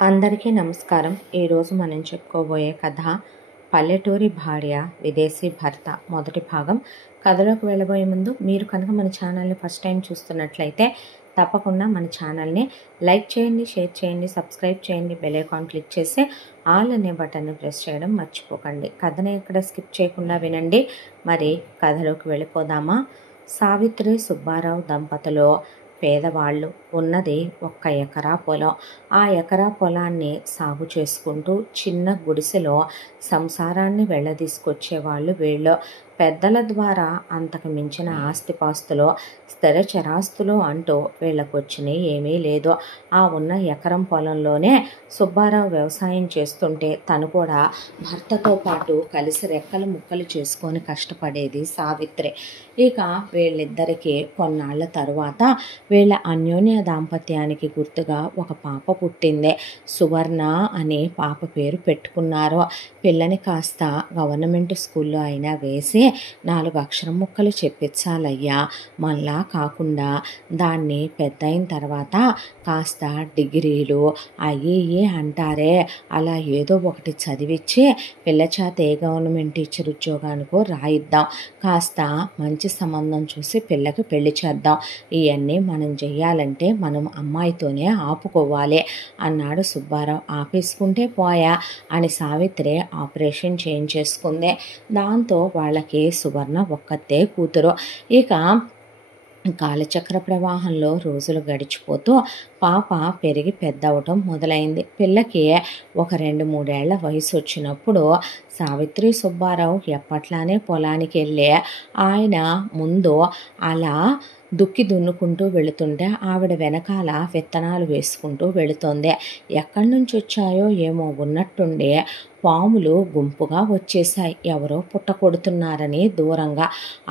అందరికీ నమస్కారం. ఈరోజు మనం చెప్పుకోబోయే కథ పల్లెటూరి భార్య విదేశీ భర్త మొదటి భాగం. కథలోకి వెళ్ళబోయే ముందు మీరు కనుక మన ఛానల్ని ఫస్ట్ టైం చూస్తున్నట్లయితే తప్పకుండా మన ఛానల్ని లైక్ చేయండి, షేర్ చేయండి, సబ్స్క్రైబ్ చేయండి, బెల్ ఐకాన్ క్లిక్ చేసి ఆల్ అనే బటన్ని ప్రెస్ చేయడం మర్చిపోకండి. కథని ఎక్కడ స్కిప్ చేయకుండా వినండి. మరి కథలోకి వెళ్ళిపోదామా? సావిత్రి సుబ్బారావు దంపతులు పేదవాళ్ళు. ఉన్నది 1 ఎకరా పొలం. ఆ ఎకరా పొలాన్ని సాగు చేసుకుంటూ చిన్న గుడిసెలో సంసారాన్ని వెళ్ళదీసుకొచ్చేవాళ్ళు వీళ్ళు. పెద్దల ద్వారా అంతకు మించిన ఆస్తిపాస్తులు, స్థిర చరాస్తులు అంటూ వీళ్ళకు వచ్చినాయి ఏమీ లేదు. ఆ ఉన్న ఎకరం పొలంలోనే సుబ్బారావు వ్యవసాయం చేస్తుంటే తను కూడా భర్తతో పాటు కలిసి రెక్కలు ముక్కలు చేసుకొని కష్టపడేది సావిత్రి. ఇక వీళ్ళిద్దరికీ కొన్నాళ్ల తరువాత వీళ్ళ అన్యోన్య దాంపత్యానికి గుర్తుగా ఒక పాప పుట్టింది. సువర్ణ అనే పాప పేరు పెట్టుకున్నారు. పిల్లని కాస్త గవర్నమెంట్ స్కూల్లో అయినా వేసి 4 అక్షరం ముక్కలు చెప్పించాలయ్యా. మళ్ళా కాకుండా దాన్ని పెద్ద అయిన తర్వాత కాస్త డిగ్రీలు అయ్యి అంటారే, అలా ఏదో ఒకటి చదివించి పిల్ల చేత ఏ గవర్నమెంట్ టీచర్ ఉద్యోగానికో రాయిద్దాం. కాస్త మంచి సంబంధం చూసి పిల్లకి పెళ్లి చేద్దాం. ఇవన్నీ మనం చెయ్యాలంటే మనం అమ్మాయితోనే ఆపుకోవాలి అన్నాడు సుబ్బారావు. ఆపేసుకుంటే పోయా అని సావిత్రి ఆపరేషన్ చేయించేసుకుంది. దాంతో వాళ్ళకి సువర్ణ ఒక్కతే కూతురు. ఇక కాలచక్ర ప్రవాహంలో రోజులు గడిచిపోతూ పాప పెరిగి పెద్దవటం మొదలైంది. పిల్లకి ఒక 2-3 ఏళ్ల వయసు వచ్చినప్పుడు సావిత్రి సుబ్బారావు ఎప్పట్లానే పొలానికి వెళ్ళి ఆయన ముందు అలా దున్నుకుంటూ వెళుతుంటే ఆవిడ వెనకాల విత్తనాలు వేసుకుంటూ వెళుతోంది. ఎక్కడి నుంచి వచ్చాయో ఏమో ఉన్నట్టుండి పాములు గుంపుగా వచ్చేశాయి. ఎవరో పుట్ట కొడుతున్నారని దూరంగా.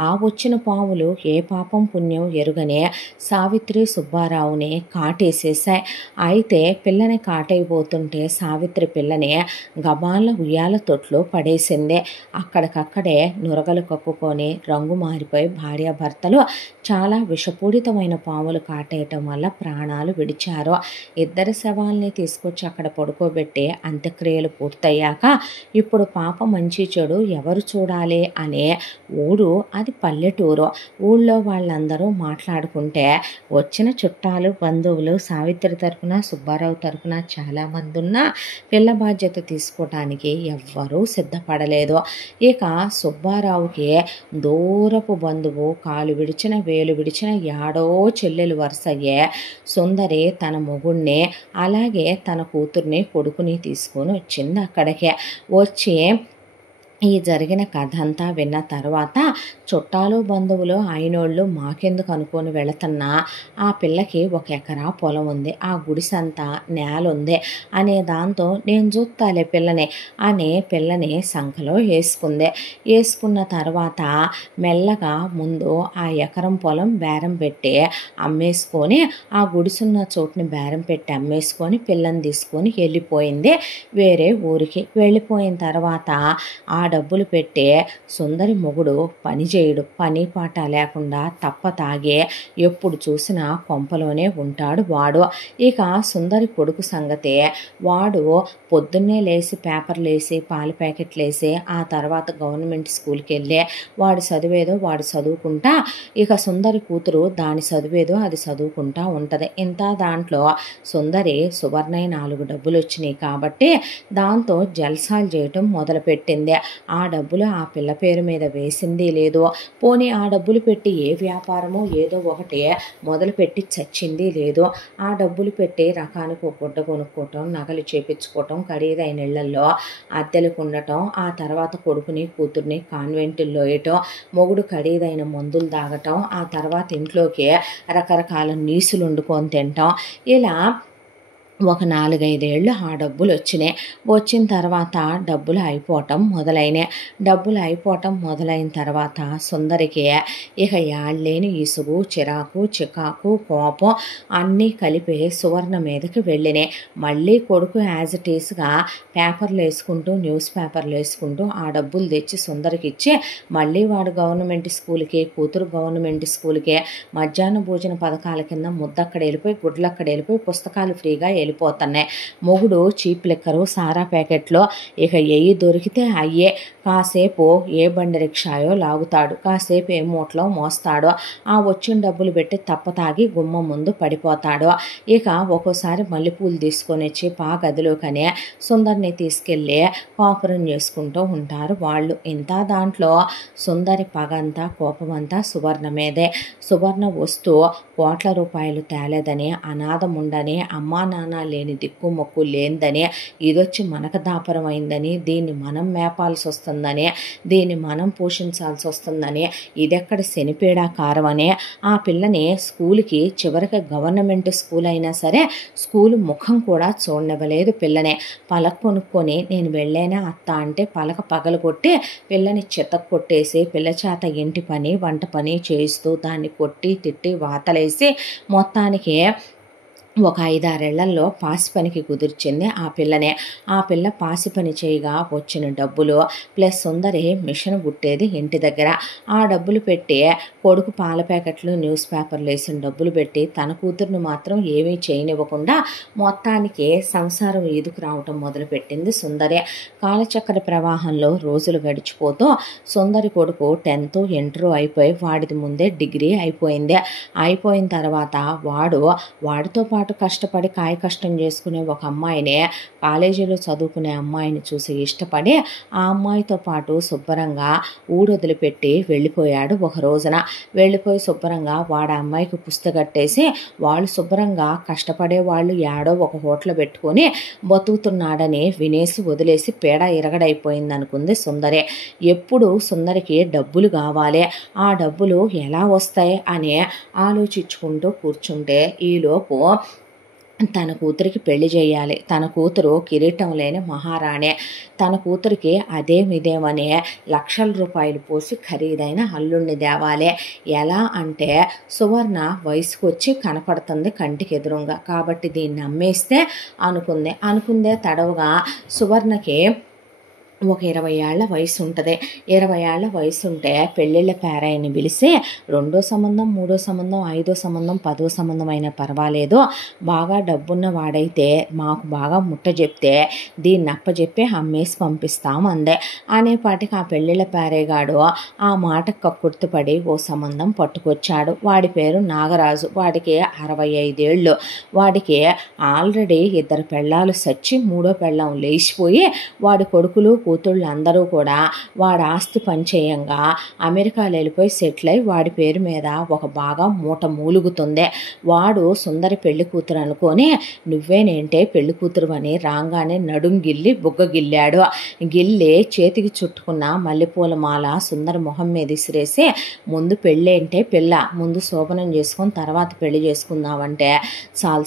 ఆ వచ్చిన పాములు ఏ పాపం పుణ్యం ఎరుగనే సావిత్రి సుబ్బారావుని కాటేసేశాయి. అయితే పిల్లని కాటైపోతుంటే సావిత్రి పిల్లని గబాల ఉయ్యాల తొట్లో పడేసింది. అక్కడికక్కడే నురగలు కక్కుకొని రంగు మారిపోయి భార్యాభర్తలు చాలా విషపూరితమైన పాములు కాటేయటం వల్ల ప్రాణాలు విడిచారు. 2 శవాల్ని తీసుకొచ్చి అక్కడ పడుకోబెట్టి అంత్యక్రియలు పూర్తయ్యాక ఇప్పుడు పాప మంచి చెడు ఎవరు చూడాలి అనే ఊరు, అది పల్లెటూరు. ఊళ్ళో వాళ్ళందరూ మాట్లాడుకుంటే వచ్చిన చుట్టాలు బంధువులు సావిత్రి తరపున సుబ్బారావు తరపున చాలామంది ఉన్నా పిల్ల బాధ్యత తీసుకోవటానికి ఎవ్వరూ సిద్ధపడలేదు. ఇక సుబ్బారావుకి దూరపు బంధువు, కాలు విడిచిన వేలు విడిచిన యాడో చెల్లెలు వరుసయ్యే సుందరి తన మొగుణ్ణి అలాగే తన కూతుర్ని కొడుకుని తీసుకొని వచ్చింది. అక్కడికి వచ్చి ఈ జరిగిన కథ అంతా విన్న తర్వాత చుట్టాలు బంధువులు అయినోళ్ళు మాకెందుకు అనుకొని వెళుతున్నా ఆ పిల్లకి 1 ఎకరా పొలం ఉంది, ఆ గుడిసంతా నేల ఉంది అనే దాంతో నేను చూస్తాలే పిల్లని అని పిల్లని సంఖలో వేసుకున్న తర్వాత మెల్లగా ముందు ఆ ఎకరం పొలం బేరం పెట్టి అమ్మేసుకొని ఆ గుడిసున్న చోటుని బేరం పెట్టి అమ్మేసుకొని పిల్లని తీసుకొని వెళ్ళిపోయింది వేరే ఊరికి. వెళ్ళిపోయిన తర్వాత ఆ డబ్బులు పెట్టే సుందరి మొగుడు పని చేయడు. పని పాట లేకుండా తప్ప తాగే ఎప్పుడు చూసినా కొంపలోనే ఉంటాడు వాడు. ఇక సుందరి కొడుకు సంగతే, వాడు పొద్దున్నే లేచి పేపర్లు వేసి పాల ప్యాకెట్లు వేసి ఆ తర్వాత గవర్నమెంట్ స్కూల్కి వెళ్ళి వాడు చదివేదో వాడు చదువుకుంటా, ఇక సుందరి కూతురు దాని చదివేదో అది చదువుకుంటా ఉంటుంది. ఇంత దాంట్లో సుందరి సువర్ణ 4 డబ్బులు వచ్చినాయి కాబట్టి దాంతో జల్సాలు చేయటం మొదలుపెట్టింది. ఆ డబ్బులు ఆ పిల్ల పేరు మీద వేసింది లేదు. పోనీ ఆ డబ్బులు పెట్టి ఏ వ్యాపారమో ఏదో ఒకటి మొదలుపెట్టి చచ్చింది లేదు. ఆ డబ్బులు పెట్టి రకానికి ఒక గుడ్డ కొనుక్కోవటం, నగలు చేపించుకోవటం, ఖరీదైన ఇళ్లలో అద్దెలకు ఉండటం, ఆ తర్వాత కొడుకుని కూతుర్ని కాన్వెంటుల్లో వేయటం, మొగుడు ఖరీదైన మందులు తాగటం, ఆ తర్వాత ఇంట్లోకి రకరకాల నీసులు వండుకొని తినటం. ఇలా ఒక 4-5 ఏళ్ళు ఆ డబ్బులు వచ్చినాయి. వచ్చిన తర్వాత డబ్బులు అయిపోవటం మొదలైన తర్వాత సుందరికి ఇక యాళ్ళేని ఇసుగు, చిరాకు, చికాకు, కోపం అన్నీ కలిపి సువర్ణ మీదకి వెళ్ళినాయి. మళ్ళీ కొడుకు యాజ్ ఇట్ ఈస్గా పేపర్లు వేసుకుంటూ న్యూస్ పేపర్లు వేసుకుంటూ ఆ డబ్బులు తెచ్చి సుందరికి ఇచ్చి మళ్ళీ వాడు గవర్నమెంట్ స్కూల్కి, కూతురు గవర్నమెంట్ స్కూల్కి, మధ్యాహ్న భోజన పథకాల కింద ముద్దక్కడ వెళ్ళిపోయి గుడ్లక్కడ వెళ్ళిపోయి పుస్తకాలు ఫ్రీగా వెళ్ళిపోతున్నాయి. మొగుడు చీప్ లిక్కరు, సారా ప్యాకెట్లో ఇక ఎయ్యి దొరికితే అయ్యే. కాసేపు ఏ బండి రిక్షాయో లాగుతాడు, కాసేపు ఏ మూటలో మోస్తాడో, ఆ వచ్చిన డబ్బులు పెట్టి తప్పతాగి గుమ్మం ముందు పడిపోతాడు. ఇక ఒక్కోసారి మల్లెపూలు తీసుకొని వచ్చి గదిలోకనే సుందరిని తీసుకెళ్ళి కాపురం చేసుకుంటూ ఉంటారు వాళ్ళు. ఇంత దాంట్లో సుందరి పగంతా కోపమంతా సువర్ణ మీదే. సువర్ణ వస్తూ కోట్ల రూపాయలు తేలేదని, అనాథముండని, అమ్మా నాన్న లేని దిక్కు మొక్కు లేనిదని, ఇదొచ్చి మనకు దాపరం అయిందని, దీన్ని మనం మేపాల్సి వస్తుందని, దీన్ని మనం పోషించాల్సి వస్తుందని, ఇదెక్కడ శనిపీడాకారం అని ఆ పిల్లని స్కూల్కి, చివరికి గవర్నమెంట్ స్కూల్ అయినా సరే స్కూలు ముఖం కూడా చూడనివ్వలేదు పిల్లనే. పలక కొనుక్కొని నేను వెళ్ళేనా అత్త అంటే పలక పగలగొట్టి పిల్లని చితక్ కొట్టేసి పిల్ల చేత ఇంటి పని వంట పని చేయిస్తూ దాన్ని కొట్టి తిట్టి వాతలేసి మొత్తానికి ఒక 5-6 ఏళ్లలో పాసి పనికి కుదిర్చింది ఆ పిల్లనే. ఆ పిల్ల పాసి పని చేయగా వచ్చిన డబ్బులు ప్లస్ సుందరి మిషన్ కుట్టేది ఇంటి దగ్గర. ఆ డబ్బులు పెట్టి కొడుకు పాల ప్యాకెట్లు, న్యూస్ పేపర్లు వేసిన డబ్బులు పెట్టి తన కూతురుని మాత్రం ఏమీ చేయనివ్వకుండా మొత్తానికి సంసారం ఈదుకు రావటం మొదలుపెట్టింది సుందరి. కాలచక్ర ప్రవాహంలో రోజులు గడిచిపోతూ సుందరి కొడుకు 10th ఇంటర్ అయిపోయి వాడిది ముందే డిగ్రీ అయిపోయింది. అయిపోయిన తర్వాత వాడితో పాటు కష్టపడి కాయ కష్టం చేసుకునే ఒక అమ్మాయిని, కాలేజీలో చదువుకునే అమ్మాయిని చూసి ఇష్టపడి ఆ అమ్మాయితో పాటు శుభ్రంగా ఊడొదిలిపెట్టి వెళ్ళిపోయాడు. ఒక రోజున వెళ్ళిపోయి శుభ్రంగా వాడు అమ్మాయికి పుస్తకట్టేసి వాళ్ళు శుభ్రంగా కష్టపడే వాళ్ళు ఏడో ఒక హోటల్ పెట్టుకొని బతుకుతున్నాడని వినేసి వదిలేసి పేడ ఇరగడైపోయింది అనుకుంది సుందరి. ఎప్పుడు సుందరికి డబ్బులు కావాలి, ఆ డబ్బులు ఎలా వస్తాయి అని ఆలోచించుకుంటూ కూర్చుంటే ఈలోపు తన కూతురికి పెళ్లి చేయాలి. తన కూతురు కిరీటం లేని మహారాణి. తన కూతురికి అదేమిదేమని లక్షల రూపాయలు పోసి ఖరీదైన అల్లుణ్ణి దేవాలి. ఎలా అంటే సువర్ణ వయసుకు వచ్చి కనపడుతుంది కంటికి ఎదురుగా, కాబట్టి దీన్ని అమ్మేస్తే అనుకుందే తడవుగా సువర్ణకి ఒక 20 ఏళ్ల వయసు ఉంటుంది. 20 ఏళ్ల వయసు ఉంటే పెళ్ళిళ్ళ పేరాయిని పిలిచి 2వ సంబంధం, 3వ సంబంధం, 5వ సంబంధం, 10వ సంబంధం అయినా పర్వాలేదు, బాగా డబ్బున్న వాడైతే మాకు బాగా ముట్ట చెప్తే దీన్ని అప్పచెప్పి అమ్మేసి పంపిస్తాం అందే. అనేపాటికి ఆ పెళ్ళిళ్ళ పేరేగాడు ఆ మాట కక్కుర్తిపడి ఓ సంబంధం పట్టుకొచ్చాడు. వాడి పేరు నాగరాజు. వాడికి 65 ఏళ్ళు. వాడికి ఆల్రెడీ 2 పెళ్ళాలు సచ్చి 3వ పెళ్ళాం లేచిపోయి వాడి కొడుకులు కూతుళ్ళు అందరూ కూడా వాడి ఆస్తి పనిచేయంగా అమెరికాలో వెళ్ళిపోయి సెటిల్ అయి వాడి పేరు మీద ఒక బాగా మూట మూలుగుతుంది. వాడు సుందరి పెళ్లి కూతురు అనుకొని నువ్వేనేంటే పెళ్లి కూతురు అని రాగానే నడుం గిల్లి బుగ్గ గిల్లాడు. గిల్లి చేతికి చుట్టుకున్న మల్లెపూల మాల సుందరి మొహం మీద ఇసిరేసి ముందు పెళ్ళేంటే పిల్ల, ముందు శోభనం చేసుకొని తర్వాత పెళ్లి చేసుకుందామంటే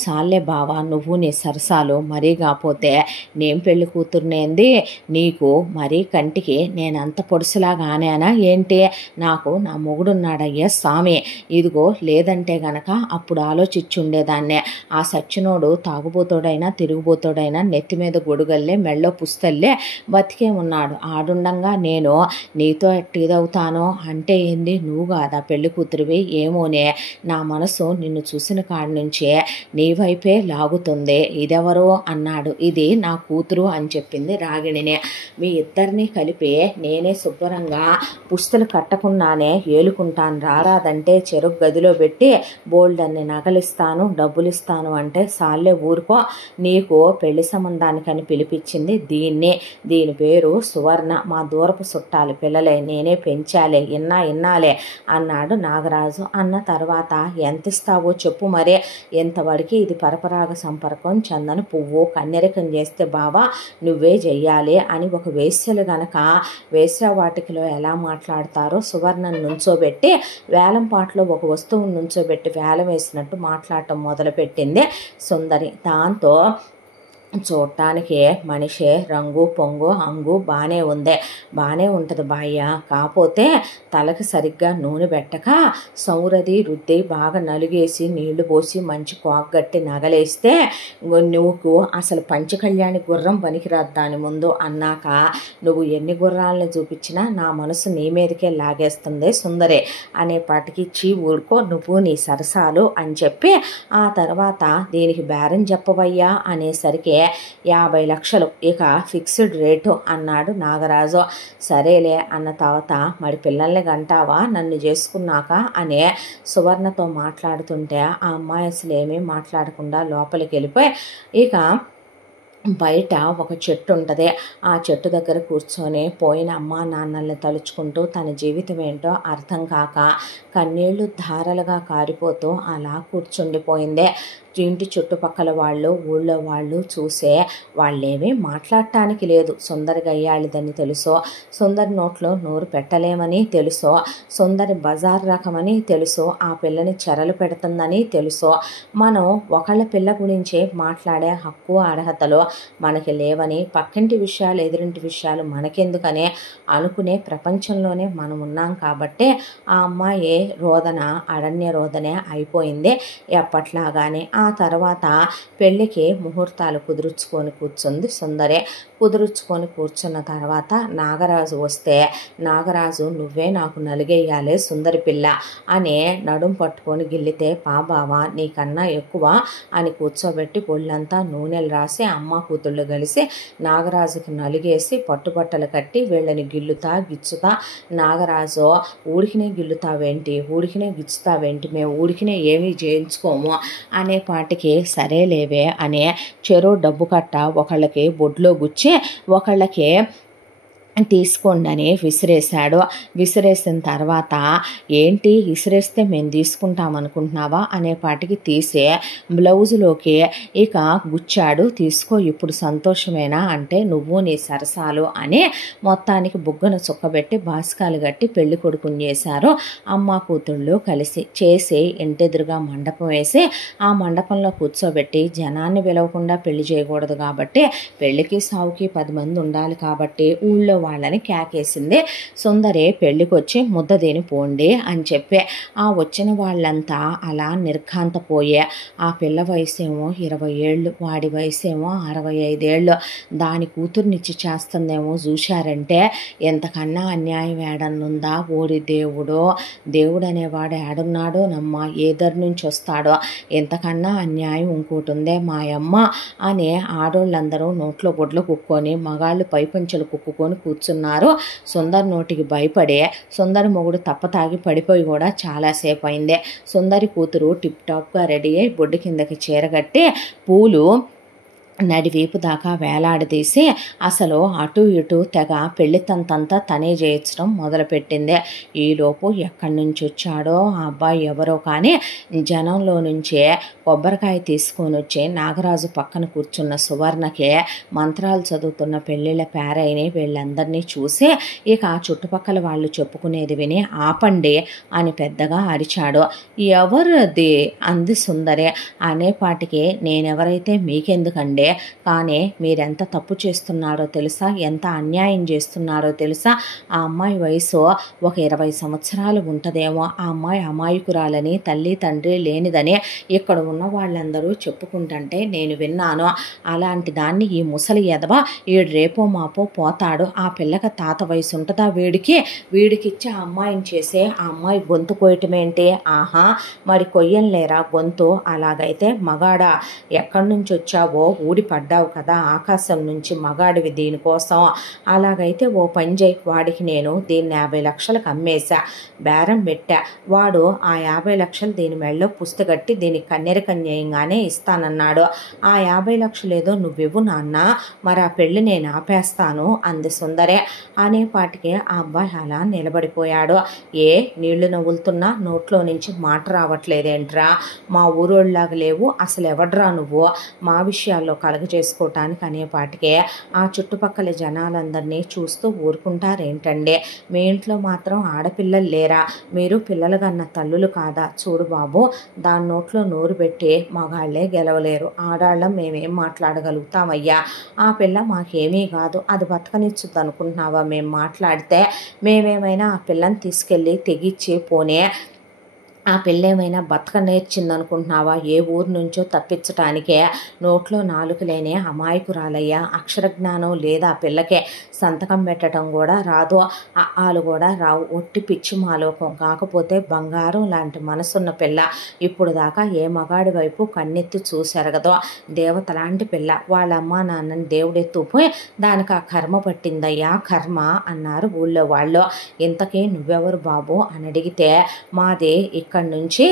చాలే బావా నువ్వు నీ సరసాలు మరీ కాపోతే నేను పెళ్లి కూతురునేంది నీకు మరీ కంటికి నేనంత పొడుసులాగానేనా ఏంటి, నాకు నా మొగుడున్నాడయ్యా స్వామి, ఇదిగో లేదంటే గనక అప్పుడు ఆలోచించుండేదాన్నే. ఆ సచ్చినోడు తాగుబోతోడైనా తిరుగుబోతోడైనా నెత్తి మీద గొడుగల్లే మెళ్ళో పుస్తల్లే బతికే ఉన్నాడు. ఆడుండంగా నేను నీతో ఎట్టిదవుతానో అంటే ఏంది, నువ్వు కాదా పెళ్లి కూతురివి ఏమోనే, నా మనసు నిన్ను చూసిన కాడి నుంచే నీ వైపే లాగుతుంది, ఇదెవరో అన్నాడు. ఇది నా కూతురు అని చెప్పింది రాగిణిని. మీ ఇద్దరిని కలిపి నేనే శుభ్రంగా పుస్తలు కట్టకుండానే ఏలుకుంటాను, రారాదంటే చెరుకు గదిలో పెట్టి బోల్డన్ని నగలిస్తాను డబ్బులు ఇస్తాను అంటే సాల్లే ఊరుకో, నీకు పెళ్లి సంబంధానికని పిలిపించింది దీని పేరు సువర్ణ, మా దూరపు చుట్టాలి పిల్లలే, నేనే పెంచాలే ఇన్నాలే అన్నాడు నాగరాజు. అన్న తర్వాత ఎంత ఇస్తావో చెప్పు మరే, ఎంతవరకు ఇది పరపరాగ సంపర్కం, చందన పువ్వు కన్నెరికం చేస్తే బావా నువ్వే చెయ్యాలి అని ఒక వేశ్యలు గనక వేశ్యావాటికలో ఎలా మాట్లాడతారో సువర్ణను నుంచోబెట్టి వేలం పాటలో ఒక వస్తువును నుంచోబెట్టి వేలం వేసినట్టు మాట్లాడటం మొదలుపెట్టింది సుందరి. దాంతో చూడటానికి మనిషి రంగు పొంగు హంగు బాగానే ఉంటుంది బాయ్య. కాకపోతే తలకి సరిగ్గా నూనె పెట్టక సౌరది రుద్ది బాగా నలుగేసి నీళ్లు పోసి మంచి కోగ్గట్టి నగలేస్తే నువ్వు అసలు పంచకళ్యాణి గుర్రం పనికిరాదు దాని ముందు అన్నాక నువ్వు ఎన్ని గుర్రాలను చూపించినా నా మనసు నీ మీదకే లాగేస్తుంది సుందరే అనేపాటికి చీ ఊరుకో నువ్వు నీ సరసాలు అని చెప్పి ఆ తర్వాత దీనికి బేరం చెప్పవయ్యా అనేసరికి 50 లక్షలు ఇక ఫిక్స్డ్ రేటు అన్నాడు నాగరాజు. సరేలే అన్న తర్వాత మరి పిల్లల్ని గంటావా నన్ను చేసుకున్నాక అనే సువర్ణతో మాట్లాడుతుంటే ఆ అమ్మాయి అసలు ఏమీ మాట్లాడకుండా లోపలికి వెళ్ళిపోయి ఇక బయట ఒక చెట్టు ఉంటుంది. ఆ చెట్టు దగ్గర కూర్చొని పోయిన అమ్మా నాన్నల్ని తలుచుకుంటూ తన జీవితం ఏంటో అర్థం కాక కన్నీళ్లు ధారలుగా కారిపోతూ అలా కూర్చుండిపోయిందే. ఇంటి చుట్టుపక్కల వాళ్ళు ఊళ్ళో వాళ్ళు చూసే వాళ్ళేమీ మాట్లాడటానికి లేదు. సుందరి గయ్యాళిదని తెలుసో, సుందరి నోట్లో నోరు పెట్టలేమని తెలుసో, సుందరి బజార్ రకమని తెలుసో, ఆ పిల్లని చెరలు పెడుతుందని తెలుసో, మనం ఒకళ్ళ పిల్ల గురించి మాట్లాడే హక్కు అర్హతలు మనకి లేవని, పక్కింటి విషయాలు ఎదురింటి విషయాలు మనకెందుకనే అనుకునే ప్రపంచంలోనే మనం ఉన్నాం. కాబట్టి ఆ అమ్మాయి రోదన అరణ్య రోదనే అయిపోయింది ఎప్పట్లాగానే. ఆ తర్వాత పెళ్ళికి ముహూర్తాలు కుదుర్చుకొని కూర్చుంది సుందరే. కుదుర్చుకొని కూర్చున్న తర్వాత నాగరాజు వస్తే నాగరాజు నువ్వే నాకు నలిగేయాలే సుందరి పిల్ల అని నడుం పట్టుకొని గిల్లితే బావా నీకన్నా ఎక్కువ అని కూర్చోబెట్టి ఒళ్ళంతా నూనెలు రాసి అమ్మ కూతుళ్ళు కలిసి నాగరాజుకి నలిగేసి పట్టుబట్టలు కట్టి వీళ్ళని గిల్లుతా గిచ్చుతా నాగరాజు ఊడికినే గిల్లుతావేంటి ఊడికినే గిచ్చుతావేంటి మేము ఊడికినే ఏమీ చేయించుకోము అనే పాటికి సరేలేవే అనే చెరో డబ్బు కట్ట ఒకళ్ళకి బొడ్లో గుచ్చి ఒకళ్ళకి తీసుకోండి అని విసిరేశాడు. విసిరేసిన తర్వాత ఏంటి విసిరేస్తే మేము తీసుకుంటాం అనుకుంటున్నావా అనేపాటికి తీసే బ్లౌజులోకి ఇక గుచ్చాడు. తీసుకో ఇప్పుడు సంతోషమేనా అంటే నువ్వు నీ సరసాలు అని మొత్తానికి బుగ్గను చుక్కబెట్టి బాస్కాలు కట్టి పెళ్లి కొడుకుని చేశారు. అమ్మ కూతుళ్ళు కలిసి చేసి ఇంటెదురుగా మండపం వేసి ఆ మండపంలో కూర్చోబెట్టి జనాన్ని పిలవకుండా పెళ్లి చేయకూడదు కాబట్టి పెళ్లికి సావుకి 10 మంది ఉండాలి కాబట్టి ఊళ్ళో వాళ్ళని కేకేసింది. సుందరి పెళ్ళికి వచ్చి ముద్దదేని పోండి అని చెప్పి ఆ వచ్చిన వాళ్ళంతా అలా నిర్ఘాంతపోయే. ఆ పిల్ల వయసేమో 20 ఏళ్ళు వాడి వయసేమో 65 ఏళ్ళు. దాని కూతుర్నిచ్చి చేస్తుందేమో చూశారంటే ఎంతకన్నా అన్యాయం ఏడన్నుందా ఓడి దేవుడు అనేవాడు ఏడున్నాడో నమ్మ ఏదరి నుంచి వస్తాడో ఎంతకన్నా అన్యాయం ఇంకోటి ఉందే మాయమ్మ అని ఆడోళ్ళందరూ నోట్లో గుడ్లు కుక్కొని మగాళ్ళు పైపంచలు కుక్కుకొని కూర్చున్నారు. సుందరి నోటికి భయపడే సుందరి మొగుడు తప్పతాగి పడిపోయి కూడా చాలాసేపు అయిందే. సుందరి కూతురు టిప్ టాప్గా రెడీ అయి బొడ్డు కిందకి చీరగట్టి పూలు నడివీపు దాకా వేలాడదీసి అసలు అటు ఇటు తెగ పెళ్లి తంతంతా తనే చేయించడం మొదలుపెట్టింది. ఈలోపు ఎక్కడి నుంచి వచ్చాడో ఆ అబ్బాయి ఎవరో కానీ జనంలో నుంచే కొబ్బరికాయ తీసుకొని వచ్చి నాగరాజు పక్కన కూర్చున్న సువర్ణకి మంత్రాలు చదువుతున్న పెళ్ళిళ్ళ పేరైని వీళ్ళందరినీ చూసి ఇక ఆ చుట్టుపక్కల వాళ్ళు చెప్పుకునేది విని ఆపండి అని పెద్దగా అరిచాడు. ఎవరది అంది సుందరి. అనేపాటికి నేనెవరైతే మీకెందుకండి కానీ మీరెంత తప్పు చేస్తున్నారో తెలుసా ఎంత అన్యాయం చేస్తున్నారో తెలుసా ఆ అమ్మాయి వయసు ఒక 20 సంవత్సరాలు ఉంటుందేమో ఆ అమ్మాయి అమాయకురాలని తల్లి తండ్రి లేనిదని ఇక్కడ ఉన్న వాళ్ళందరూ చెప్పుకుంటుంటే నేను విన్నాను. అలాంటి దాన్ని ఈ ముసలి ఎదవ ఈడు రేపో మాపో పోతాడు. ఆ పిల్లకి తాత వయసు ఉంటుందా వీడికిచ్చి ఆ అమ్మాయిని చేసే ఆ అమ్మాయి గొంతు కోయటమేంటి ఆహా మరి కొయ్యం లేరా గొంతు అలాగైతే మగాడా ఎక్కడి నుంచి వచ్చావో ఊడి పడ్డావు కదా ఆకాశం నుంచి మగాడివి దీనికోసం అలాగైతే ఓ పని చేయి వాడికి నేను దీన్ని 50 లక్షలకు అమ్మేశా బేరం పెట్టా వాడు ఆ 50 లక్షలు దీని మెళ్ళలో పుస్తకట్టి దీనికి కన్యకంగానే ఇస్తానన్నాడు. ఆ 50 లక్షలు ఏదో నువ్వివ్వు నాన్న మరి ఆ పెళ్ళి నేను ఆపేస్తాను అంది సుందరే. అనేపాటికి ఆ అబ్బాయి అలా నిలబడిపోయాడు. నీళ్లు నవ్వులుతున్నా నోట్లో నుంచి మాట రావట్లేదేంట్రా మా ఊరోళ్ళలాగా లేవు అసలు ఎవడ్రా నువ్వు మా విషయాల్లో కలుగజేసుకోవటానికి అనేపాటికే ఆ చుట్టుపక్కల జనాలందరినీ చూస్తూ ఊరుకుంటారేంటండి? మీ ఇంట్లో మాత్రం ఆడపిల్లలు లేరా? మీరు పిల్లలు కన్న తల్లులు కాదా? చూడు బాబు, దాని నోట్లో నోరు పెట్టి మగాళ్లే గెలవలేరు, ఆడాళ్ళం మేమేం మాట్లాడగలుగుతామయ్యా? ఆ పిల్ల మాకేమీ కాదు, అది బతకనిచ్చుద్ది అనుకుంటున్నావా? మేము మాట్లాడితే మేమేమైనా ఆ పిల్లని తీసుకెళ్ళి తెగిచ్చి పోనే ఆ పిల్లేమైనా బతక నేర్చిందనుకుంటున్నావా? ఏ ఊరు నుంచో తప్పించటానికే నోట్లో నాలుక లేని అమాయకురాలయ్యా. అక్షర జ్ఞానం లేదా పిల్లకే, సంతకం పెట్టడం కూడా రాదు, ఆలు కూడా రావు, ఒట్టి పిచ్చి మాలోకం. కాకపోతే బంగారం లాంటి మనసున్న పిల్ల. ఇప్పుడు దాకా ఏ మగాడి వైపు కన్నెత్తి చూసెరగదో, దేవత లాంటి పిల్ల. వాళ్ళ అమ్మా నాన్నని దేవుడెత్తుపోయి దానికి ఆ కర్మ పట్టిందయ్యా, కర్మ అన్నారు ఊళ్ళో వాళ్ళు. ఇంతకీ నువ్వెవరు బాబు అని అడిగితే, మాది ఇక్కడి నుంచి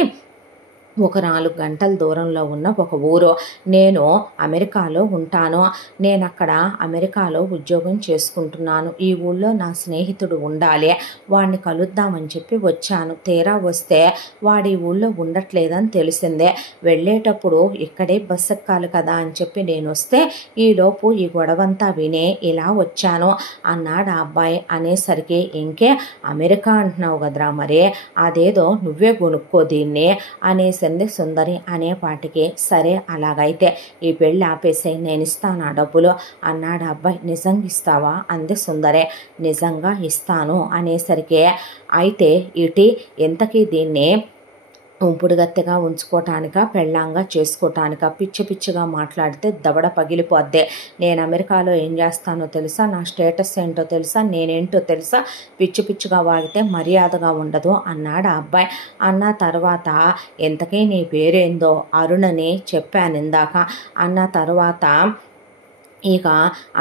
ఒక 4 గంటల దూరంలో ఉన్న ఒక ఊరు. నేను అమెరికాలో ఉంటాను. నేను అక్కడ అమెరికాలో ఉద్యోగం చేసుకుంటున్నాను. ఈ ఊళ్ళో నా స్నేహితుడు ఉండాలి, వాడిని కలుద్దామని చెప్పి వచ్చాను. తీరా వస్తే వాడి ఊళ్ళో ఉండట్లేదని తెలిసిందే. వెళ్ళేటప్పుడు ఇక్కడే బస్సు ఎక్కాలి కదా అని చెప్పి నేను వస్తే ఈలోపు ఈ గొడవంతా వినే ఇలా వచ్చాను అన్నాడు ఆ అబ్బాయి. అనేసరికి, ఇంకే అమెరికా అంటున్నావు కదరా, మరి అదేదో నువ్వే కొనుక్కో దీన్ని అనేసింది సుందరి. అనేపాటికి, సరే అలాగైతే ఈ పెళ్ళి ఆపేసే, నేను ఇస్తాను ఆ డబ్బులు అన్నాడు అబ్బాయి. నిజంగా ఇస్తావా అంది సుందరి. నిజంగా ఇస్తాను అనేసరికి, అయితే ఇటీ ఎంతకీ దీన్ని ఉంపుడుగత్తెగా ఉంచుకోవటానికా, పెళ్ళాంగా చేసుకోవటానికా? పిచ్చి పిచ్చిగా మాట్లాడితే దవడ పగిలిపోద్దే. నేను అమెరికాలో ఏం చేస్తానో తెలుసా? నా స్టేటస్ ఏంటో తెలుసా? నేనేంటో తెలుసా? పిచ్చి పిచ్చిగా వాగితే మర్యాదగా ఉండదు అన్నాడు ఆ అబ్బాయి. అన్న తర్వాత, ఎంతకీ నీ పేరేందో? అరుణని చెప్పాను ఇందాక అన్న తర్వాత, ఇక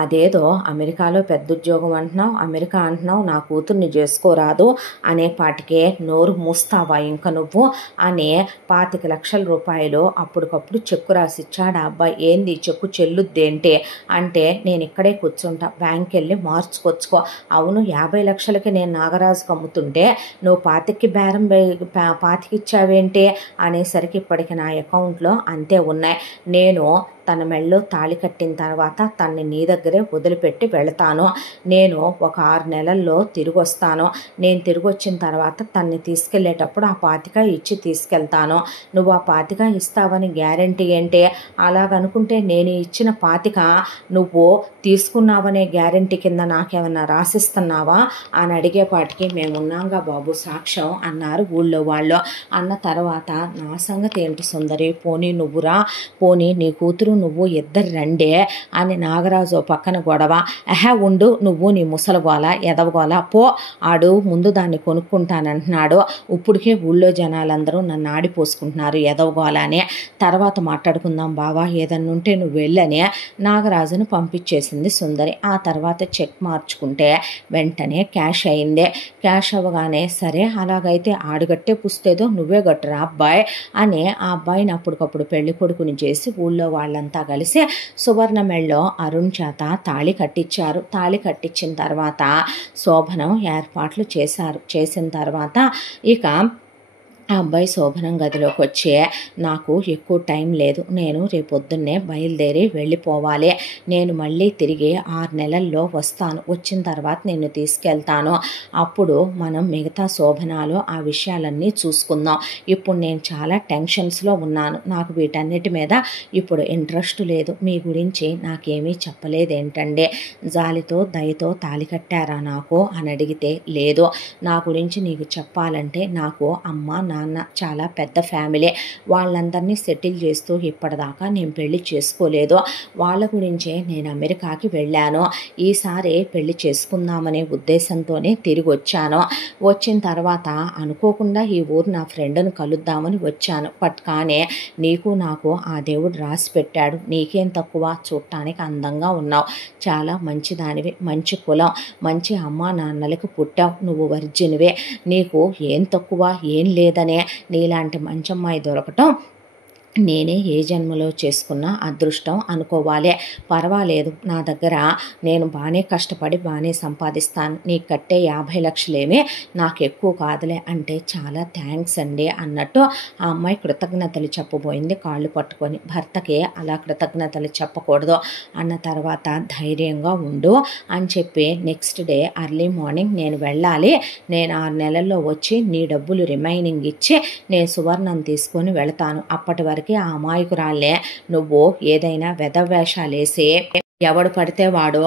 అదేదో అమెరికాలో పెద్ద ఉద్యోగం అంటున్నావు, అమెరికా అంటున్నావు, నా కూతుర్ని చేసుకోరాదు అనేపాటికే, నోరు మూస్తావా ఇంక నువ్వు అని 25 లక్షల రూపాయలు అప్పటికప్పుడు చెక్కు రాసిచ్చాడు ఆ అబ్బాయి. ఏంది చెక్కు చెల్లుద్దేంటి అంటే, నేను ఇక్కడే కూర్చుంటా, బ్యాంక్కి వెళ్ళి మార్చుకొచ్చుకో. అవును, 50 లక్షలకి నేను నాగరాజుకు అమ్ముతుంటే నువ్వు 25కి బేరం 25కి ఇచ్చావేంటి అనేసరికి, ఇప్పటికి నా అకౌంట్లో అంతే ఉన్నాయి. నేను తన మెళ్ళో తాళి కట్టిన తర్వాత తన్ని నీ దగ్గరే వదిలిపెట్టి వెళతాను. నేను ఒక 6 నెలల్లో తిరిగి వస్తాను. నేను తిరిగి వచ్చిన తర్వాత తన్ని తీసుకెళ్లేటప్పుడు ఆ 25 ఇచ్చి తీసుకెళ్తాను. నువ్వు ఆ 25 ఇస్తావని గ్యారెంటీ ఏంటి? అలాగనుకుంటే నేను ఇచ్చిన 25 నువ్వు తీసుకున్నావనే గ్యారెంటీ కింద నాకేమన్నా రాసిస్తున్నావా అని అడిగేపాటికి, మేమున్నాంగా బాబు సాక్ష్యం అన్నారు ఊళ్ళో వాళ్ళు. అన్న తర్వాత, నా సంగతి ఏంటి సుందరి? పోనీ నువ్వురా, పోనీ నీ కూతురు నువ్వు ఇద్దరు రండే అని నాగరాజు పక్కన గొడవ. ఉండు, నువ్వు నీ ముసలగోల ఎదవగోల పో, ఆడు ముందు దాన్ని కొనుక్కుంటానంటున్నాడు. ఇప్పటికే ఊళ్ళో జనాలందరూ నన్ను ఆడిపోసుకుంటున్నారు ఎదవగోల అని. తర్వాత మాట్లాడుకుందాం బావా, ఏదన్నా ఉంటే నువ్వు వెళ్ళని నాగరాజును పంపించేసింది సుందరి. ఆ తర్వాత చెక్ మార్చుకుంటే వెంటనే క్యాష్ అయింది. క్యాష్ అవ్వగానే, సరే అలాగైతే ఆడుగట్టే పుస్తేదో నువ్వే గట్టురా అబ్బాయి అని ఆ అబ్బాయిని అప్పటికప్పుడు పెళ్లి కొడుకుని చేసి ఊళ్ళో వాళ్ళంతా కలిసి సువర్ణ మెళ్ళో అరుణ్ చేత తాళి కట్టించారు. తాళి కట్టించిన తర్వాత శోభనం ఏర్పాట్లు చేశారు. చేసిన తర్వాత ఇక ఆ అబ్బాయి శోభనం గదిలోకి వచ్చి, నాకు ఎక్కువ టైం లేదు, నేను రేపొద్దున్నే బయలుదేరి వెళ్ళిపోవాలి, నేను మళ్ళీ తిరిగి 6 నెలల్లో వస్తాను, వచ్చిన తర్వాత నిన్ను తీసుకెళ్తాను, అప్పుడు మనం మిగతా శోభనాలు ఆ విషయాలన్నీ చూసుకుందాం. ఇప్పుడు నేను చాలా టెన్షన్స్లో ఉన్నాను, నాకు వీటన్నిటి మీద ఇప్పుడు ఇంట్రెస్ట్ లేదు, మీ గురించి నాకేమీ చెప్పలేదేంటండి? జాలితో దయతో తాళి కట్టారా నాకు అని అడిగితే, లేదు, నా గురించి నీకు చెప్పాలంటే నాకు అమ్మ నాన్న చాలా పెద్ద ఫ్యామిలీ, వాళ్ళందరినీ సెటిల్ చేస్తూ ఇప్పటిదాకా నేను పెళ్లి చేసుకోలేదు, వాళ్ళ గురించే నేను అమెరికాకి వెళ్ళాను, ఈసారి పెళ్లి చేసుకుందామనే ఉద్దేశంతోనే తిరిగి వచ్చాను. వచ్చిన తర్వాత అనుకోకుండా ఈ ఊరు నా ఫ్రెండ్ను కలుద్దామని వచ్చాను. బట్ కానీ నీకు నాకు ఆ దేవుడు రాసి పెట్టాడు, నీకేం తక్కువ, చూడటానికి అందంగా ఉన్నావు, చాలా మంచిదానివి, మంచి కులం, మంచి అమ్మా నాన్నలకు పుట్టావు, నువ్వు వర్జినివే, నీకు ఏం తక్కువ ఏం లేదనే నీలాంటి మంచమ్మాయి దొరకటం నేనే ఏ జన్మలో చేసుకున్న అదృష్టం అనుకోవాలి. పర్వాలేదు, నా దగ్గర నేను బాగానే కష్టపడి బాగానే సంపాదిస్తాను, నీకు కట్టే 50 లక్షలేమీ నాకు ఎక్కువ కాదులే అంటే చాలా థ్యాంక్స్ అండి అన్నట్టు ఆ అమ్మాయి కృతజ్ఞతలు చెప్పబోయింది కాళ్ళు పట్టుకొని. భర్తకి అలా కృతజ్ఞతలు చెప్పకూడదు అన్న తర్వాత ధైర్యంగా ఉండు అని చెప్పి నెక్స్ట్ డే ఎర్లీ మార్నింగ్ నేను వెళ్ళాలి, నేను 6 నెలల్లో వచ్చి నీ డబ్బులు రిమైనింగ్ ఇచ్చి నేను సువర్ణం తీసుకొని వెళతాను, అప్పటి వరకు ఆ అమాయకురాలే నువ్వు ఏదైనా వెధవేషాలేసి ఎవడు పడితే వాడు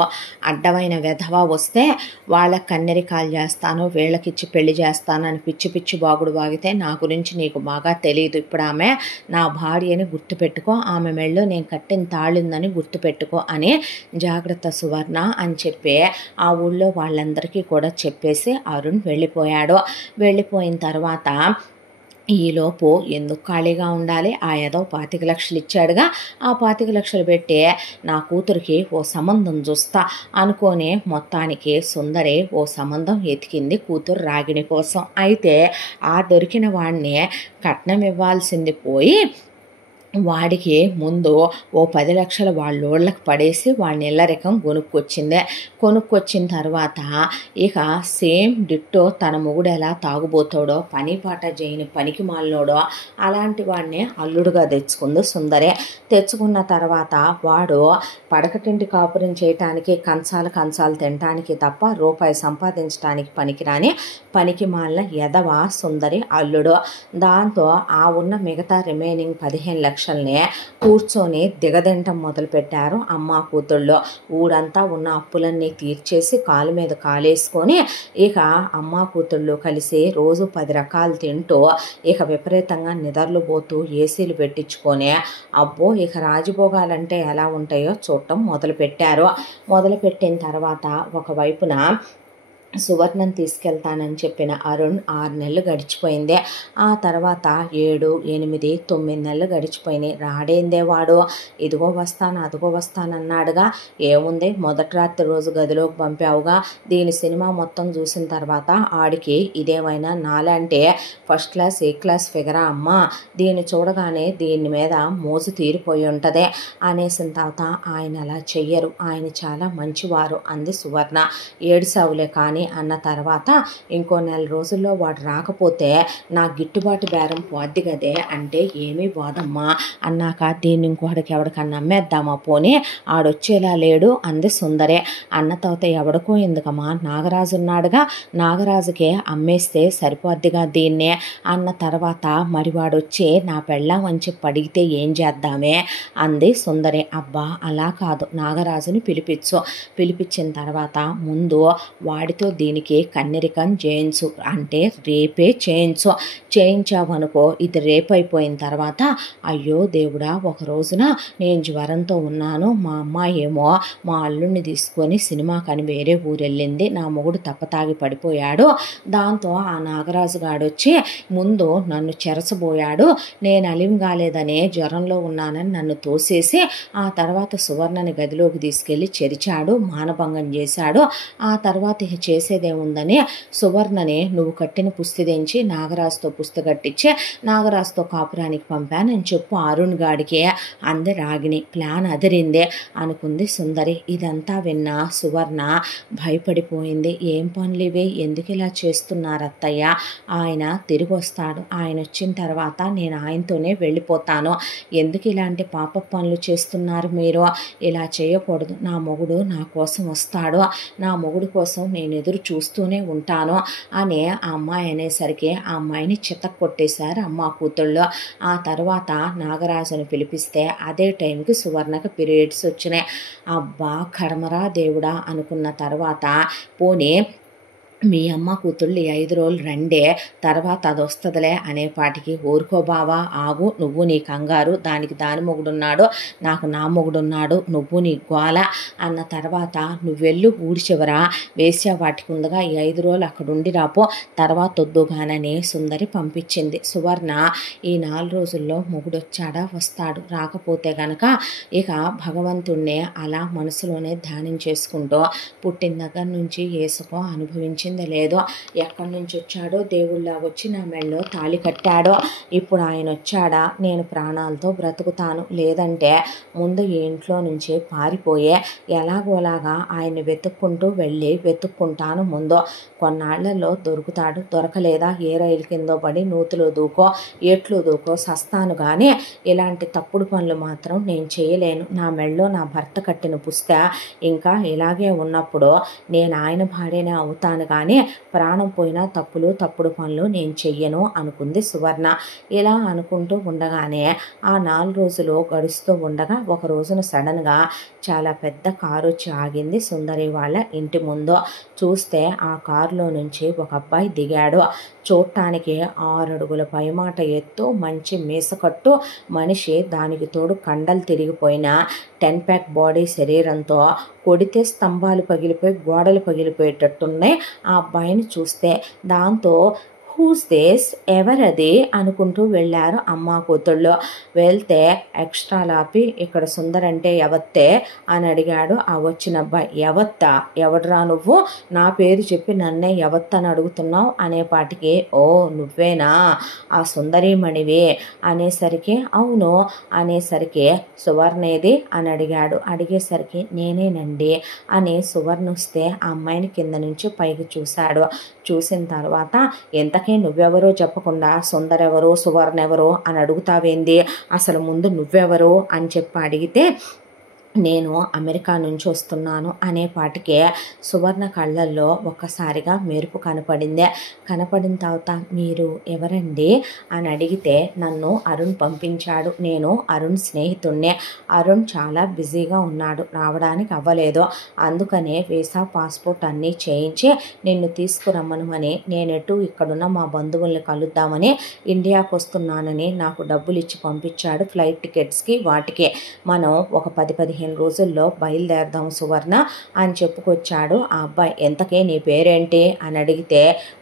అడ్డమైన వెధవ వస్తే వాళ్ళ కన్నెరికాలు చేస్తాను, వీళ్ళకిచ్చి పెళ్లి చేస్తాను అని పిచ్చి పిచ్చి బాగుడు వాగితే నా గురించి నీకు బాగా తెలియదు. ఇప్పుడు ఆమె నా భార్యని గుర్తుపెట్టుకో, ఆమె మెళ్ళో నేను కట్టిన తాళిందని గుర్తుపెట్టుకో అని జాగ్రత్త సువర్ణ అని చెప్పి ఆ ఊళ్ళో వాళ్ళందరికీ కూడా చెప్పేసి అరుణ్ వెళ్ళిపోయాడు. వెళ్ళిపోయిన తర్వాత ఈలోపు ఎందుకు ఖాళీగా ఉండాలి, ఆ ఏదో 25 లక్షలు ఇచ్చాడుగా, ఆ 25 లక్షలు పెట్టి నా కూతురికి ఓ సంబంధం చూస్తా అనుకొని మొత్తానికి సుందరి ఓ సంబంధం ఎతికింది కూతురు రాగిణి కోసం. అయితే ఆ దొరికిన వాడిని కట్నం ఇవ్వాల్సింది పోయి వాడికి ముందు ఓ 10 లక్షలు వాళ్ళోళ్ళకి పడేసి వాడిని ఇల్లరికం కొనుక్కొచ్చిన తర్వాత ఇక సేమ్ డిట్టో తన మొగుడు ఎలా తాగుబోతాడో పని పాట చేయని పనికి మాలినోడో అలాంటి వాడిని అల్లుడుగా తెచ్చుకుంది సుందరే. తెచ్చుకున్న తర్వాత వాడు పడకటింటి కాపురం చేయటానికి కంచాలు తినటానికి తప్ప రూపాయి సంపాదించడానికి పనికిరాని పనికి మాలిన ఎదవ సుందరి అల్లుడు. దాంతో ఆ ఉన్న మిగతా రిమైనింగ్ 15 లక్షల్ని కూర్చొని దిగదింటం మొదలుపెట్టారు అమ్మ కూతుళ్ళు. ఊరంతా ఉన్న అప్పులన్నీ తీర్చేసి కాలు మీద కాలేసుకొని ఇక అమ్మ కూతుళ్ళు కలిసి రోజు 10 రకాలు తింటూ ఇక విపరీతంగా నిద్రలు పోతూ ఏసీలు పెట్టించుకొని అబ్బో ఇక రాజభోగాలంటే ఎలా ఉంటాయో చూడటం మొదలుపెట్టారు. మొదలుపెట్టిన తర్వాత ఒకవైపున సువర్ణం తీసుకెళ్తానని చెప్పిన అరుణ్ 6 నెలలు గడిచిపోయింది. ఆ తర్వాత 7, 8, 9 నెలలు గడిచిపోయినాయి. రాడేందే వాడు, ఇదిగో వస్తాను అదిగో వస్తానన్నాడుగా. ఏముంది, మొదటి రాత్రి రోజు గదిలోకి పంపావుగా, దీని సినిమా మొత్తం చూసిన తర్వాత ఆడికి ఇదేమైనా నాలంటే ఫస్ట్ క్లాస్ ఏ క్లాస్ ఫిగరా అమ్మా, దీన్ని చూడగానే దీని మీద మోజు తీరిపోయి ఉంటుంది అనేసిన తర్వాత ఆయన అలా చెయ్యరు, ఆయన చాలా మంచివారు అంది సువర్ణ. ఏడుసావులే కానీ అన్న తర్వాత ఇంకో 4 రోజుల్లో వాడు రాకపోతే నా గిట్టుబాటు బేరం పోద్ది కదే అంటే ఏమీ పోదమ్మా అన్నాక దీన్ని ఇంకొకడికి ఎవడికన్నా అమ్మేద్దామా పోనీ, ఆడొచ్చేలా లేడు అంది సుందరే. అన్న తర్వాత ఎవడికో ఎందుకమ్మా, నాగరాజు ఉన్నాడుగా, నాగరాజుకే అమ్మేస్తే సరిపోద్దిగా దీన్నే అన్న తర్వాత మరి వాడొచ్చి నా పెళ్ళాం అని చెప్పి అడిగితే ఏం చేద్దామే అంది సుందరే. అబ్బా అలా కాదు, నాగరాజుని పిలిపించిన తర్వాత ముందు వాడితో దీనికి కన్నెరికం చేయించు అంటే రేపే చేయించావనుకో ఇది రేపైపోయిన తర్వాత అయ్యో దేవుడా ఒక రోజున నేను జ్వరంతో ఉన్నాను, మా అమ్మాయి ఏమో మా అల్లుడిని తీసుకొని సినిమాకని వేరే ఊరు వెళ్ళింది, నా మొగుడు తప్పతాగి పడిపోయాడు, దాంతో ఆ నాగరాజు గాడొచ్చి ముందు నన్ను చెరచబోయాడు, నేను అలిం కాలేదనే జ్వరంలో ఉన్నానని నన్ను తోసేసి ఆ తర్వాత సువర్ణని గదిలోకి తీసుకెళ్లి చెరిచాడు, మానభంగం చేశాడు. ఆ తర్వాత చేసేదేముందని సువర్ణని నువ్వు కట్టిన పుస్తి దించి నాగరాజుతో పుస్తి కట్టించి నాగరాజుతో కాపురానికి పంపానని చెప్పు అరుణ్ గాడికి అంది రాగిణి. ప్లాన్ అదిరిందే అనుకుంది సుందరి. ఇదంతా విన్న సువర్ణ భయపడిపోయింది. ఏం పనులు ఇవి, ఎందుకు ఇలా చేస్తున్నారు అత్తయ్య, ఆయన తిరిగి వస్తాడు, ఆయన వచ్చిన తర్వాత నేను ఆయనతోనే వెళ్ళిపోతాను, ఎందుకు ఇలాంటి పాప పనులు చేస్తున్నారు మీరు, ఇలా చేయకూడదు, నా మొగుడు నా కోసం వస్తాడు, నా మొగుడు కోసం నేను ఎదురు చూస్తూనే ఉంటాను అని ఆ అమ్మాయి అనేసరికి ఆ అమ్మాయిని చితక్కొట్టేశారు అమ్మ కూతుళ్ళు. ఆ తర్వాత నాగరాజుని పిలిపిస్తే అదే టైంకి సువర్ణకు పీరియడ్స్ వచ్చినాయి. అబ్బా కర్మరా దేవుడా అనుకున్న తర్వాత పోనీ మీ అమ్మ కూతుళ్ళు 5 రోజులు రండే, తర్వాత అది వస్తుందిలే అనేపాటికి ఊరుకో బావా ఆగు, నువ్వు నీ కంగారు, దానికి దాని మొగుడున్నాడు, నాకు నా మొగుడున్నాడు, నువ్వు నీ గోల అన్న తర్వాత నువ్వెళ్ళు ఊడి చివర వేసే వాటికి ఉందిగా ఈ 5 రోజులు అక్కడ ఉండి రాపో, తర్వాత వద్దుగానని సుందరి పంపించింది. సువర్ణ ఈ 4 రోజుల్లో మొగుడొచ్చాడా వస్తాడు, రాకపోతే గనక ఇక భగవంతుణ్ణే అలా మనసులోనే ధ్యానం చేసుకుంటూ పుట్టిన దగ్గర నుంచి ఏసుకో అనుభవించింది వచ్చింది లేదు. ఎక్కడి నుంచి వచ్చాడో దేవుళ్ళ వచ్చి నా మెళ్ళో తాళి కట్టాడో. ఇప్పుడు ఆయన వచ్చాడా నేను ప్రాణాలతో బ్రతుకుతాను, లేదంటే ముందు ఈ ఇంట్లో నుంచి పారిపోయే ఎలాగోలాగా ఆయన్ని వెతుక్కుంటాను ముందు. కొన్నాళ్లలో దొరుకుతాడు, దొరకలేదా ఏ రైలు కిందో పడి నూతులు దూకో ఎట్లు దూకో సస్తాను, కానీ ఇలాంటి తప్పుడు పనులు మాత్రం నేను చేయలేను. నా మెళ్ళో నా భర్త కట్టిన పుస్త ఇంకా ఇలాగే ఉన్నప్పుడు నేను ఆయన భార్యనే అవుతాను, కానీ ప్రాణం పోయినా తప్పుడు పనులు నేను చెయ్యను అనుకుంది సువర్ణ. ఇలా అనుకుంటూ ఉండగానే ఆ 4 రోజులు గడుస్తూ ఉండగా ఒక రోజున సడన్గా చాలా పెద్ద కారు వచ్చి ఆగింది సుందరి వాళ్ళ ఇంటి ముందు. చూస్తే ఆ కారులో నుంచి ఒక అబ్బాయి దిగాడు. చూడటానికి 6 అడుగుల పైమాట ఎత్తు, మంచి మీసకట్టు మనిషి, దానికి తోడు కండలు తిరిగిపోయిన 10 ప్యాక్ బాడీ శరీరంతో కొడితే స్తంభాలు పగిలిపోయి గోడలు పగిలిపోయేటట్టున్నాయి ఆ అబ్బాయిని చూస్తే. దాంతో హూస్ దిస్, ఎవరది అనుకుంటూ వెళ్ళారు అమ్మ కూతుళ్ళు. వెళ్తే ఎక్స్ట్రా లాపి ఇక్కడ సుందరంటే ఎవత్తే అని అడిగాడు ఆ వచ్చిన అబ్బాయి. ఎవత్తా, ఎవడరా నువ్వు, నా పేరు చెప్పి నన్నే ఎవత్తని అడుగుతున్నావు అనేపాటికి, ఓ నువ్వేనా ఆ సుందరీమణివి అనేసరికి అవును అనేసరికి సువర్ణేది అని అడిగాడు. అడిగేసరికి నేనేనండి అని సువర్ణ వస్తే ఆ అమ్మాయిని కింద నుంచి పైకి చూశాడు. చూసిన తర్వాత ఎంతకీ నువ్వెవరో చెప్పకుండా సుందరెవరు సువర్ణ ఎవరు అని అడుగుతావేంది, అసలు ముందు నువ్వెవరు అని చెప్పి అడిగితే నేను అమెరికా నుంచి వస్తున్నాను అనేపాటికే సువర్ణ కళ్ళల్లో ఒక్కసారిగా మెరుపు కనపడింది. కనపడిన తర్వాత మీరు ఎవరండి అని అడిగితే నన్ను అరుణ్ పంపించాడు, నేను అరుణ్ స్నేహితుడినే. అరుణ్ చాలా బిజీగా ఉన్నాడు, రావడానికి అవ్వలేదు, అందుకనే వీసా పాస్పోర్ట్ అన్నీ చేయించి నిన్ను తీసుకురమ్మనమని నేనెటు ఇక్కడున్న మా బంధువుల్ని కలుద్దామని ఇండియాకు వస్తున్నానని నాకు డబ్బులు ఇచ్చి పంపించాడు ఫ్లైట్ టికెట్స్కి వాటికి. మనం ఒక 10-15 రోజుల్లో బయలుదేరదాం సువర్ణ అని చెప్పుకొచ్చాడు ఆ అబ్బాయి. ఎంతకే నీ పేరేంటి అని అడిగితే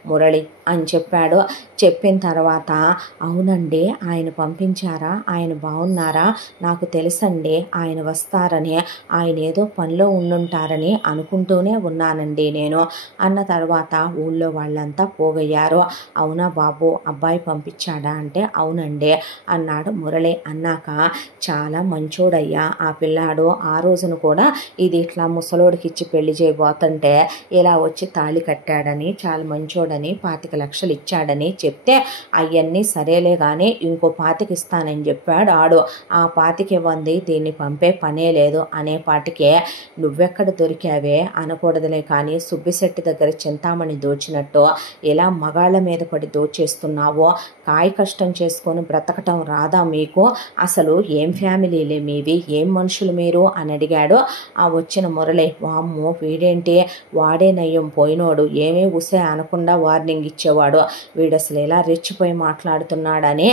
మురళి అని చెప్పాడు. చెప్పిన తర్వాత అవునండి ఆయన పంపించారా, ఆయన బాగున్నారా, నాకు తెలుసండి ఆయన వస్తారని, ఆయన ఏదో పనిలో ఉండుంటారని అనుకుంటూనే ఉన్నానండి నేను అన్న తర్వాత ఊళ్ళో వాళ్ళంతా పోగయ్యారు. అవునా బాబు అబ్బాయి పంపించాడా అంటే అవునండి అన్నాడు మురళి. అన్నాక చాలా మంచోడయ్యా ఆ పిల్లాడు, ఆ రోజున కూడా ఇది ఇట్లా ముసలోడికి ఇచ్చి పెళ్లి చేయబోతుంటే ఇలా వచ్చి తాళి కట్టాడని, చాలా మంచోడని, 25 లక్షలు ఇచ్చాడని చెప్తే అవన్నీ సరేలే కానీ ఇంకో 25 ఇస్తానని చెప్పాడు ఆడు. ఆ 25 ఇవ్వండి దీన్ని పంపే పనే లేదు అనేపాటికే నువ్వెక్కడ దొరికావే అనకూడదులే కానీ సుబ్బిశెట్టి దగ్గర చింతామణి దోచినట్టు ఇలా మగాళ్ళ మీద పడి దోచేస్తున్నావో, కాయ కష్టం చేసుకొని బ్రతకటం రాదా మీకు, అసలు ఏం ఫ్యామిలీలే మీవి, ఏం మనుషులు మీరు అని అడిగాడు ఆ వచ్చిన మురళి. వామ్మో వీడేంటి, వాడే నయ్యం పోయినోడు, ఏమీ ఉసే అనకుండా వార్నింగ్ ఇచ్చేవాడు, వీడు అసలు ఎలా రెచ్చిపోయి మాట్లాడుతున్నాడని.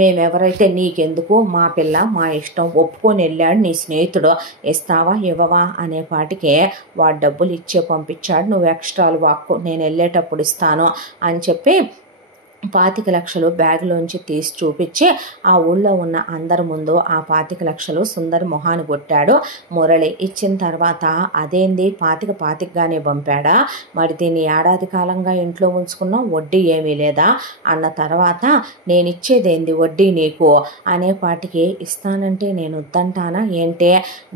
మేమెవరైతే నీకెందుకు, మా పిల్ల మా ఇష్టం, ఒప్పుకొని వెళ్ళాడు నీ స్నేహితుడు, ఇస్తావా ఇవ్వవా అనేపాటికే వాడు డబ్బులు ఇచ్చే పంపించాడు, నువ్వు ఎక్స్ట్రాలు వాక్కు నేను వెళ్ళేటప్పుడు ఇస్తాను అని చెప్పి 25 లక్షలు బ్యాగ్లోంచి తీసి చూపించి ఆ ఊళ్ళో ఉన్న అందరి ముందు ఆ 25 లక్షలు సుందరి మొహాన్ని కొట్టాడు మురళి. ఇచ్చిన తర్వాత అదేంది 25గానే పంపాడా, మరి దీన్ని ఏడాది కాలంగా ఇంట్లో ఉంచుకున్నాం, వడ్డీ ఏమీ లేదా అన్న తర్వాత నేను ఇచ్చేదేంది వడ్డీ నీకు అనేపాటికి, ఇస్తానంటే నేను వద్దంటానా ఏంటే,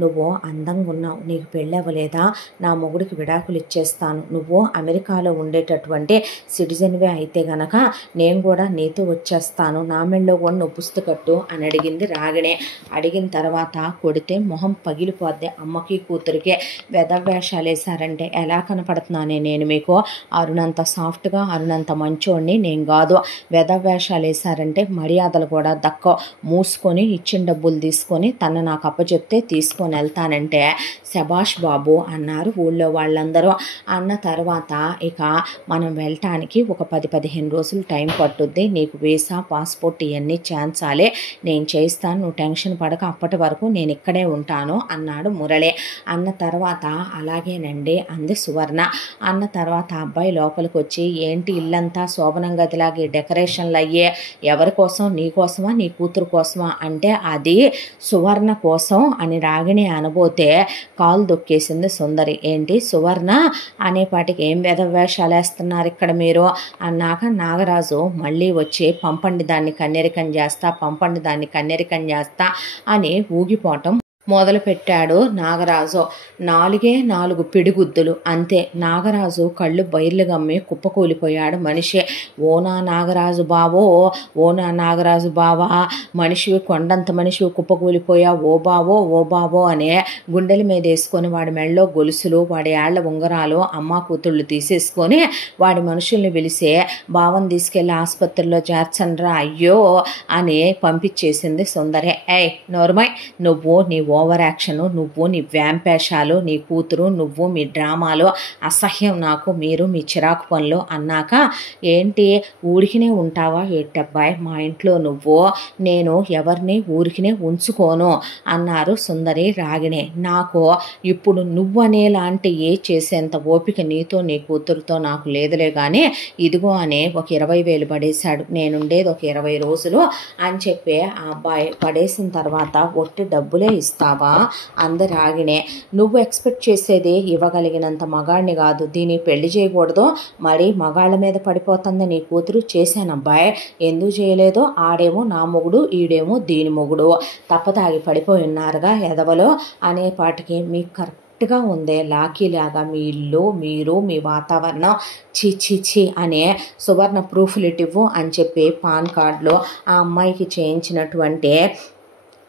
నువ్వు అందంగా ఉన్నావు, నీకు పెళ్ళవ్వలేదా, నా మొగుడికి విడాకులు ఇచ్చేస్తాను, నువ్వు అమెరికాలో ఉండేటటువంటి సిటిజన్వే అయితే గనక నేను కూడా నీతో వచ్చేస్తాను, నా మెళ్ళలో కూడా నువ్వు పుస్తకట్టు అని అడిగింది రాగిణి. అడిగిన తర్వాత కొడితే మొహం పగిలిపోద్ది అమ్మకి కూతురికే. వేషాలు వేశారంటే ఎలా కనపడుతున్నానే నేను మీకు, అరుణంత సాఫ్ట్గా అరుణంత మంచోడిని నేను కాదు, వేషాలు వేశారంటే మర్యాదలు కూడా దక్కో, మూసుకొని ఇచ్చిన డబ్బులు తీసుకొని తను నాకు అప్పచెప్తే తీసుకొని వెళ్తానంటే శబాష్ బాబు అన్నారు ఊళ్ళో వాళ్ళందరూ. అన్న తర్వాత ఇక మనం వెళ్ళటానికి ఒక 10-15 రోజులు టైం టైం పట్టుద్ది, నీకు వీసా పాస్పోర్ట్ ఇవన్నీ ఛాన్సాలే, నేను చేస్తాను, నువ్వు టెన్షన్ పడక, అప్పటి వరకు నేను ఇక్కడే ఉంటాను అన్నాడు మురళి. అన్న తర్వాత అలాగేనండి అంది సువర్ణ. అన్న తర్వాత అబ్బాయి లోపలికి వచ్చి, ఏంటి ఇల్లంతా శోభనం గదిలాగే డెకరేషన్లు అయ్యే, ఎవరి కోసం, నీ కోసమా నీ కూతురు కోసమా అంటే అది సువర్ణ కోసం అని రాగిణి అనబోతే కాలు దొక్కేసింది సుందరి. ఏంటి సువర్ణ అనేపాటికి ఏం వేషాలు వేస్తున్నారు ఇక్కడ మీరు అన్నాక నాగరాజు మళ్ళీ వచ్చి పంపండి దాన్ని కన్నెరికం చేస్తా, పంపండి దాన్ని కన్నెరికం చేస్తా అని ఊగిపోవటం మొదలుపెట్టాడు నాగరాజు. 4 పిడిగుద్దులు అంతే. నాగరాజు కళ్ళు బైర్లు గమ్మి కుప్పకూలిపోయాడు మనిషి. ఓనా నాగరాజు బావో, ఓనా నాగరాజు బావా, మనిషివి కొండంత మనిషివి కుప్పకూలిపోయా, ఓ బావో అనే గుండెల మీద వేసుకొని వాడి మెళ్ళలో గొలుసులు, వాడి ఏళ్ల ఉంగరాలు అమ్మా కూతుళ్ళు తీసేసుకొని వాడి మనుషుల్ని పిలిసే, బావని తీసుకెళ్ళి ఆసుపత్రిలో చేర్చండ్రా అయ్యో అని పంపించేసింది సుందరి. ఏయ్ నోర్మై, నువ్వు నీ ఓవర్ యాక్షను, నువ్వు నీ వ్యాంపేషాలు, నీ కూతురు, నువ్వు మీ డ్రామాలు అసహ్యం నాకు, మీరు మీ చిరాకు పనులు అన్నాక, ఏంటి ఊరికినే ఉంటావా ఏటబ్బాయి మా ఇంట్లో నువ్వు, నేను ఎవరిని ఊరికినే ఉంచుకోను అన్నారు సుందరి రాగిణి. నాకు ఇప్పుడు నువ్వనేలాంటి చేసేంత ఓపిక నీతో నీ కూతురుతో నాకు లేదులే కానీ ఇదిగో అని ఒక 20,000 పడేశాడు, నేనుండేది ఒక 20 రోజులు అని చెప్పి ఆ అబ్బాయి పడేసిన తర్వాత ఒట్టి డబ్బులే ఇస్తావా అంది రాగిణి. నువ్వు ఎక్స్పెక్ట్ చేసేది ఇవ్వగలిగినంత మగాడిని కాదు, దీన్ని పెళ్లి చేయకూడదు, మరి మగాళ్ళ మీద పడిపోతుంది నీ కూతురు. చేశానబ్బాయి, ఎందుకు చేయలేదో, ఆడేమో నా మొగుడు, ఈడేమో దీని మొగుడు, తప్పతాగి పడిపోయి ఉన్నారుగా ఎదవలో అనేపాటికి మీకు కరెక్ట్గా ఉందే లాకీలాగా మీ ఇల్లు, మీరు, మీ వాతావరణం, చి అనే సువర్ణ ప్రూఫ్లు ఇవ్వు అని చెప్పి పాన్ కార్డులో ఆ అమ్మాయికి చేయించినటువంటి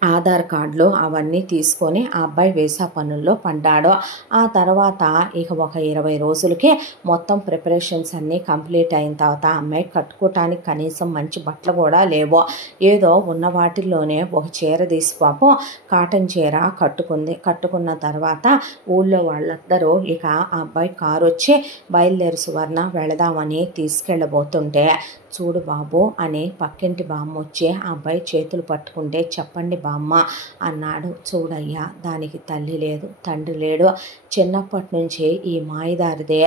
ఆధార్ కార్డులు అవన్నీ తీసుకొని ఆ అబ్బాయి వీసా పనుల్లో పడ్డాడు. ఆ తర్వాత ఇక ఒక 20 రోజులకి మొత్తం ప్రిపరేషన్స్ అన్నీ కంప్లీట్ అయిన తర్వాత అమ్మాయి కట్టుకోవటానికి కనీసం మంచి బట్టలు కూడా లేవు. ఏదో ఉన్న వాటిల్లోనే ఒక చీర తీసి పాపం కాటన్ చీర కట్టుకుంది. కట్టుకున్న తర్వాత ఊళ్ళో వాళ్ళందరూ ఇక ఆ అబ్బాయి కారు వచ్చి బయలుదేరి సువర్ణ వెళదామని తీసుకెళ్ళబోతుంటే, చూడు బాబు అని పక్కింటి బామ్మ వచ్చి ఆ అబ్బాయి చేతులు పట్టుకుంటే, చెప్పండి బామ్మ అన్నాడు. చూడయ్యా, దానికి తల్లి లేదు, తండ్రి లేడు, చిన్నప్పటి నుంచి ఈ మాయదారిదే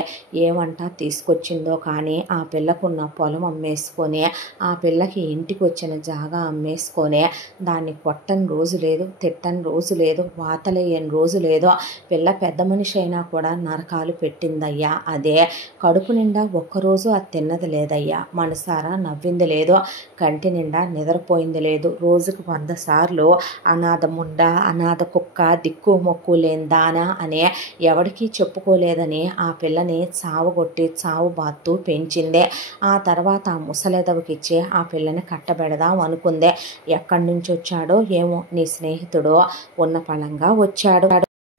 ఏమంటా తీసుకొచ్చిందో కానీ ఆ పిల్లకున్న పొలం అమ్మేసుకొని, ఆ పిల్లకి ఇంటికి వచ్చిన జాగా అమ్మేసుకొని, దాన్ని కొట్టని రోజు లేదు, తిట్టని రోజు లేదు, వాతలేయని రోజు లేదు. పిల్ల పెద్ద మనిషి అయినా కూడా నరకాలు పెట్టిందయ్యా. అదే కడుపు నిండా ఒక్కరోజు అది తిన్నది లేదయ్యా, మనసారా నవ్వింది లేదు, కంటి నిండా నిద్రపోయింది లేదు. రోజుకు 100 సార్లు అనాథ ముండ, అనాథ కుక్క, దిక్కు మొక్కు లేని దానా అనే ఎవరికీ చెప్పుకోలేదని ఆ పిల్లని చావుగొట్టి చావు బాత్తు పెంచిందే. ఆ తర్వాత ఆ ముసలెదవకిచ్చి ఆ పిల్లని కట్టబెడదాం అనుకుందే. ఎక్కడి నుంచి వచ్చాడో ఏమో నీ స్నేహితుడు ఉన్న పళంగా వచ్చాడు.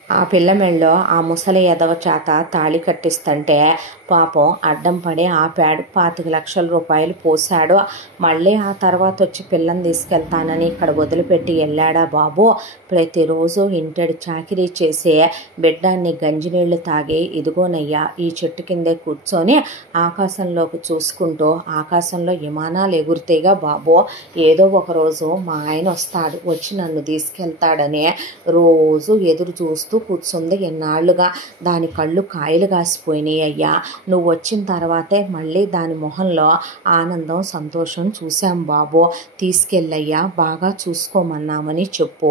ఆ పిల్ల మెళ్ళో ఆ ముసలి ఎదవ చేత తాళి కట్టిస్తుంటే పాపం అడ్డం పడి ఆపాడు. 25 లక్షల రూపాయలు పోశాడు. మళ్ళీ ఆ తర్వాత వచ్చి పిల్లని తీసుకెళ్తానని ఇక్కడ వదిలిపెట్టి వెళ్ళాడా బాబు. ప్రతిరోజు ఇంటడి చాకిరీ చేసే బిడ్డాన్ని గంజినీళ్లు తాగి, ఇదిగోనయ్యా ఈ చెట్టు కిందే కూర్చొని ఆకాశంలోకి చూసుకుంటూ, ఆకాశంలో విమానాలు ఎగురుతాయిగా బాబు, ఏదో ఒకరోజు మా ఆయన వస్తాడు, వచ్చి నన్ను తీసుకెళ్తాడని రోజు ఎదురు చూస్తూ కూర్చుంది ఎన్నాళ్ళుగా. దాని కళ్ళు కాయలు కాసిపోయినాయి అయ్యా. నువ్వు వచ్చిన తర్వాతే మళ్ళీ దాని మొహంలో ఆనందం, సంతోషం చూశాం బాబు. తీసుకెళ్ళయ్యా, బాగా చూసుకోమన్నామని చెప్పు.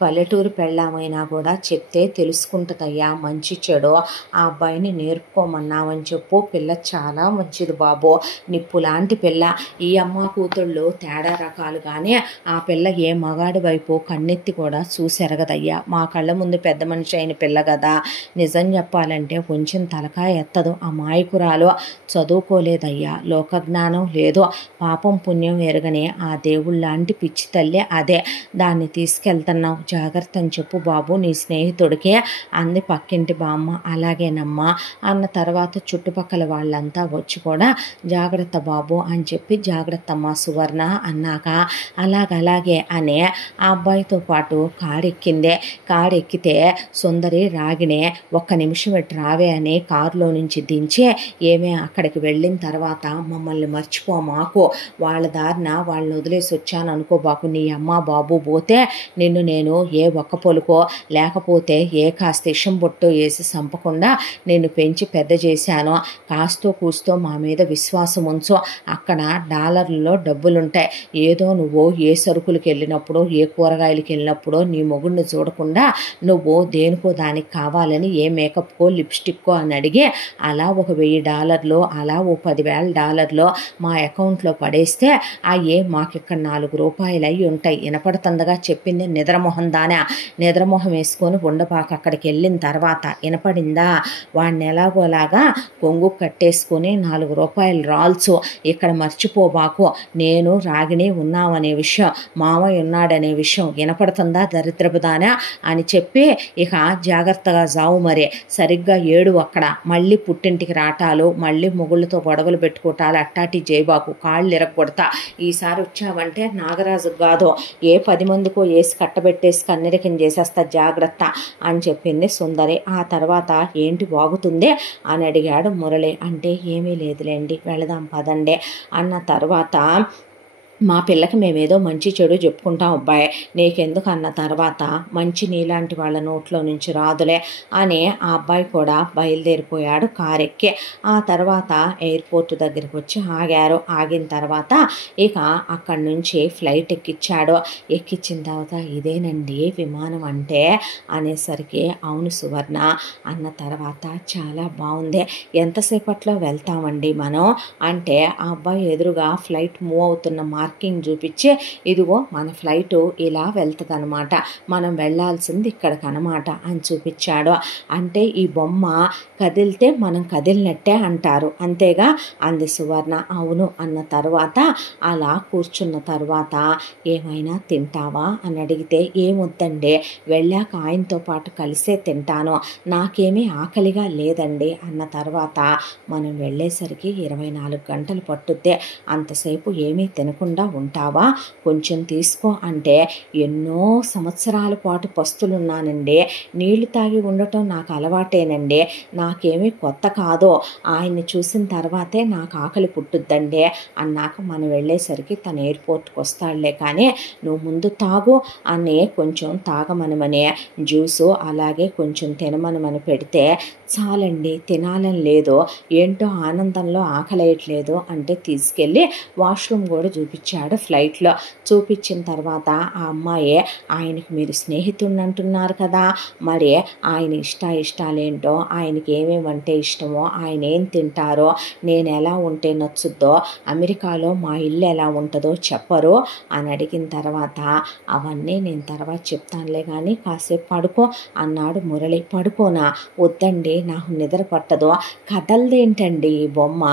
పల్లెటూరు పెళ్ళామైనా కూడా చెప్తే తెలుసుకుంటుందయ్యా మంచి చెడు. ఆ అబ్బాయిని నేర్పుకోమన్నామని చెప్పు. పిల్ల చాలా మంచిది బాబు, నిప్పు లాంటి పిల్ల. ఈ అమ్మ కూతుళ్ళు తేడా రకాలు కానీ ఆ పిల్ల ఏ మగాడి వైపు కన్నెత్తి కూడా చూసెరగదయ్యా. మా కళ్ళ ముందు పెద్ద మనిషి అయిన పిల్ల కదా, నిజం చెప్పాలంటే కొంచెం తలకాయ ఎత్తదు. ఆ మాయకురాలు చదువుకోలేదయ్యా, లోకజ్ఞానం లేదు, పాపం పుణ్యం ఎరగని ఆ దేవుళ్ళలాంటి పిచ్చి తల్లి అదే. దాన్ని తీసుకెళ్తున్నావు, జాగ్రత్త అని చెప్పు బాబు నీ స్నేహితుడికి అంది పక్కింటి బామ్మ. అలాగేనమ్మా అన్న తర్వాత చుట్టుపక్కల వాళ్ళంతా వచ్చి కూడా జాగ్రత్త బాబు అని చెప్పి జాగ్రత్తమ్మా సువర్ణ అన్నాక అలాగే అనే ఆ అబ్బాయితో పాటు కారెక్కిందే. కారెక్కితే సుందరి రాగిణే ఒక్క నిమిషం ఇటు రావే అని కారులో నుంచి దించి, ఏమే అక్కడికి వెళ్ళిన తర్వాత మమ్మల్ని మర్చిపో మాకు, వాళ్ళ దారిన వాళ్ళని వదిలేసి వచ్చాను అనుకోబాకు, నీ అమ్మ బాబు పోతే నిన్ను నేను ఏ ఒక్క పొలుకో లేకపోతే ఏ కాస్త ఇషం బొట్టు వేసి చంపకుండా నిన్ను పెంచి పెద్ద చేశాను, కాస్తో కూస్తో మా మీద విశ్వాసం ఉంచు, అక్కడ డాలర్లలో డబ్బులుంటాయి, ఏదో నువ్వు ఏ సరుకులకి వెళ్ళినప్పుడు ఏ కూరగాయలకి వెళ్ళినప్పుడు నీ మొగుడిని చూడకుండా నువ్వు దేనికో దానికి కావాలని ఏ మేకప్కో లిప్స్టిక్కో అని అడిగి అలా ఒక $1000 అలా ఓ $10,000 మా అకౌంట్లో పడేస్తే అయ్యే మాకు ఇక్కడ ₹4 అయ్యి ఉంటాయి. వినపడుతుందగా చెప్పింది నిద్రమొహం దానా, నిద్రమొహం వేసుకొని ఉండబాక, అక్కడికి వెళ్ళిన తర్వాత వినపడిందా, వాడిని ఎలాగోలాగా కొంగు కట్టేసుకొని ₹4 రాల్చు, ఇక్కడ మర్చిపోబాకు, నేను రాగిణి ఉన్నామనే విషయం, మామయ్య ఉన్నాడనే విషయం వినపడుతుందా దరిద్రపుదానా అని చెప్పి ఇక జాగ్రత్తగా జావు, మరే సరిగ్గా ఏడు, అక్కడ మళ్ళీ పుట్టింటికి రాటాలు, మళ్ళీ మొగుళ్ళతో గొడవలు పెట్టుకోవటాలు అట్టాటి జైబాకు, కాళ్ళు ఇరగొడతా, ఈసారి వచ్చావంటే నాగరాజు కాదు ఏ 10 మందికో వేసి కట్టబెట్టేసి కన్నెరికం చేసేస్తా జాగ్రత్త అని చెప్పింది సుందరి. ఆ తర్వాత ఏంటి వాగుతుంది అని అడిగాడు మురళి. అంటే ఏమీ లేదులేండి వెళదాం పదండి అన్న తర్వాత, మా పిల్లకి మేమేదో మంచి చెడు చెప్పుకుంటాం అబ్బాయి, నీకెందుకు అన్న తర్వాత, మంచి నీలాంటి వాళ్ళ నోట్లో నుంచి రాదులే అని ఆ అబ్బాయి కూడా బయలుదేరిపోయాడు కారెక్కి. ఆ తర్వాత ఎయిర్పోర్ట్ దగ్గరికి వచ్చి ఆగారు. ఆగిన తర్వాత ఇక అక్కడి నుంచి ఫ్లైట్ ఎక్కించాడు. ఎక్కించిన తర్వాత ఇదేనండి విమానం అంటే అనేసరికి, అవును సువర్ణ అన్న తర్వాత, చాలా బాగుంది, ఎంతసేపట్లో వెళ్తామండి మనం అంటే, ఆ అబ్బాయి ఎదురుగా ఫ్లైట్ మూవ్ అవుతున్న మార్కింగ్ చూపించి, ఇదిగో మన ఫ్లైటు ఇలా వెళ్తుంది అనమాట, మనం వెళ్ళాల్సింది ఇక్కడికి అనమాట అని చూపించాడు. అంటే ఈ బొమ్మ కదిలితే మనం కదిలినట్టే అంటారు అంతేగా అంది సువర్ణ. అవును అన్న తర్వాత అలా కూర్చున్న తర్వాత, ఏమైనా తింటావా అని అడిగితే, ఏమొద్దండి వెళ్ళాక ఆయనతో పాటు కలిసే తింటాను, నాకేమీ ఆకలిగా లేదండి అన్న తర్వాత, మనం వెళ్ళేసరికి 24 గంటలు పట్టుద్దే, అంతసేపు ఏమీ తినకుండా ఉంటావా, కొంచెం తీసుకో అంటే, ఎన్నో సంవత్సరాల పాటు పస్తులున్నానండి, నీళ్లు తాగి ఉండటం నాకు అలవాటేనండి, నాకేమీ కొత్త కాదో, ఆయన్ని చూసిన తర్వాతే నాకు ఆకలి పుట్టుద్దండి అన్నాక, మనం వెళ్ళేసరికి తను ఎయిర్పోర్ట్కి వస్తాడులే కానీ నువ్వు ముందు తాగు అని కొంచెం తాగమనమని జ్యూసు అలాగే కొంచెం తినమనమని పెడితే, చాలండి తినాలని లేదు, ఏంటో ఆనందంలో ఆకలేయట్లేదు అంటే తీసుకెళ్ళి వాష్రూమ్ కూడా చూపించాడు ఫ్లైట్లో. చూపించిన తర్వాత ఆ అమ్మాయి, ఆయనకి మీరు స్నేహితుడిని అంటున్నారు కదా, మరి ఆయన ఇష్టాలేంటో, ఆయనకి ఏమేమంటే ఇష్టమో, ఆయన ఏం తింటారో, నేను ఎలా ఉంటే నచ్చుద్దో, అమెరికాలో మా ఇల్లు ఎలా ఉంటుందో చెప్పరు అని అడిగిన తర్వాత, అవన్నీ నేను తర్వాత చెప్తానులే కానీ కాసేపు పడుకో అన్నాడు మురళి. పడుకోనా, వద్దండి నాకు నిద్ర పట్టదు, కదలదేంటండి ఈ బొమ్మ,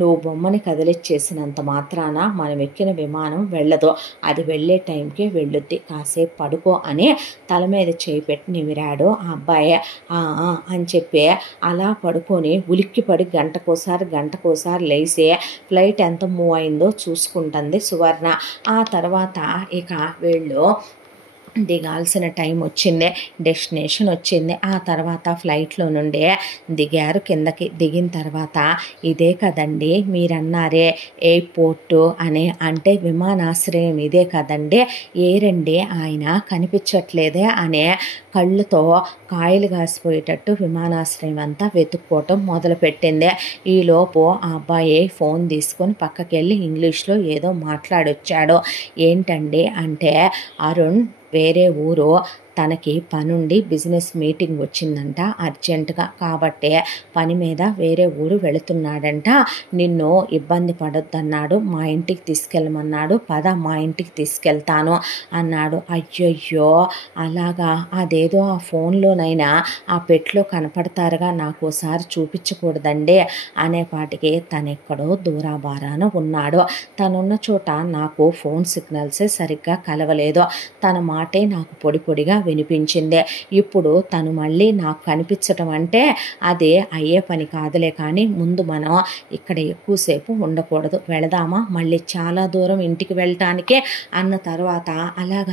నువ్వు బొమ్మని కదిలిచ్చేసినంత మాత్రాన మనం ఎక్కిన విమానం వెళ్ళదు, అది వెళ్ళే టైంకే వెళ్ళుద్ది, కాసేపు పడుకో అని తల మీద చేయి పెట్టి నిమిరాడు ఆ అబ్బాయి. అని చెప్పి అలా పడుకొని ఉలిక్కిపడి గంటకోసారి లేసి ఫ్లైట్ ఎంత మూవ్ అయిందో చూసుకుంటుంది సువర్ణ. ఆ తర్వాత ఇక వీళ్ళు దిగాల్సిన టైం వచ్చింది, డెస్టినేషన్ వచ్చింది. ఆ తర్వాత ఫ్లైట్లో నుండి దిగారు కిందకి. దిగిన తర్వాత, ఇదే కదండి మీరన్నారే ఎయిర్పోర్టు అని, అంటే విమానాశ్రయం ఇదే కదండి, ఏరండి ఆయన కనిపించట్లేదే అనే కళ్ళుతో కాయలు కాసిపోయేటట్టు విమానాశ్రయం అంతా వెతుక్కోవటం మొదలుపెట్టింది. ఈలోపు ఆ అబ్బాయి ఫోన్ తీసుకొని పక్కకెళ్ళి ఇంగ్లీష్లో ఏదో మాట్లాడొచ్చాడు. ఏంటండి అంటే, అరుణ్ వేరే ఊరు, తనకి పనుండి బిజినెస్ మీటింగ్ వచ్చిందంట అర్జెంటుగా, కాబట్టి పని మీద వేరే ఊరు వెళుతున్నాడంట, నిన్ను ఇబ్బంది పడొద్దన్నాడు, మా ఇంటికి తీసుకెళ్ళమన్నాడు, పద మా ఇంటికి తీసుకెళ్తాను అన్నాడు. అయ్యయ్యో అలాగా, అదేదో ఆ ఫోన్లోనైనా ఆ పెట్లో కనపడతారుగా, నాకు ఒకసారి చూపించకూడదండి అనేపాటికి తనెక్కడో దూరాబారాన ఉన్నాడు, తనున్న చోట నాకు ఫోన్ సిగ్నల్సే సరిగ్గా కలవలేదు, తన మాటే నాకు పొడిగా వినిపించింది, ఇప్పుడు తను మళ్ళీ నాకు కనిపించటం అంటే అదే అయ్యే పని కాదులే, కానీ ముందు మనం ఇక్కడ ఎక్కువసేపు ఉండకూడదు, వెళదామా, మళ్ళీ చాలా దూరం ఇంటికి వెళ్ళటానికే అన్న తర్వాత,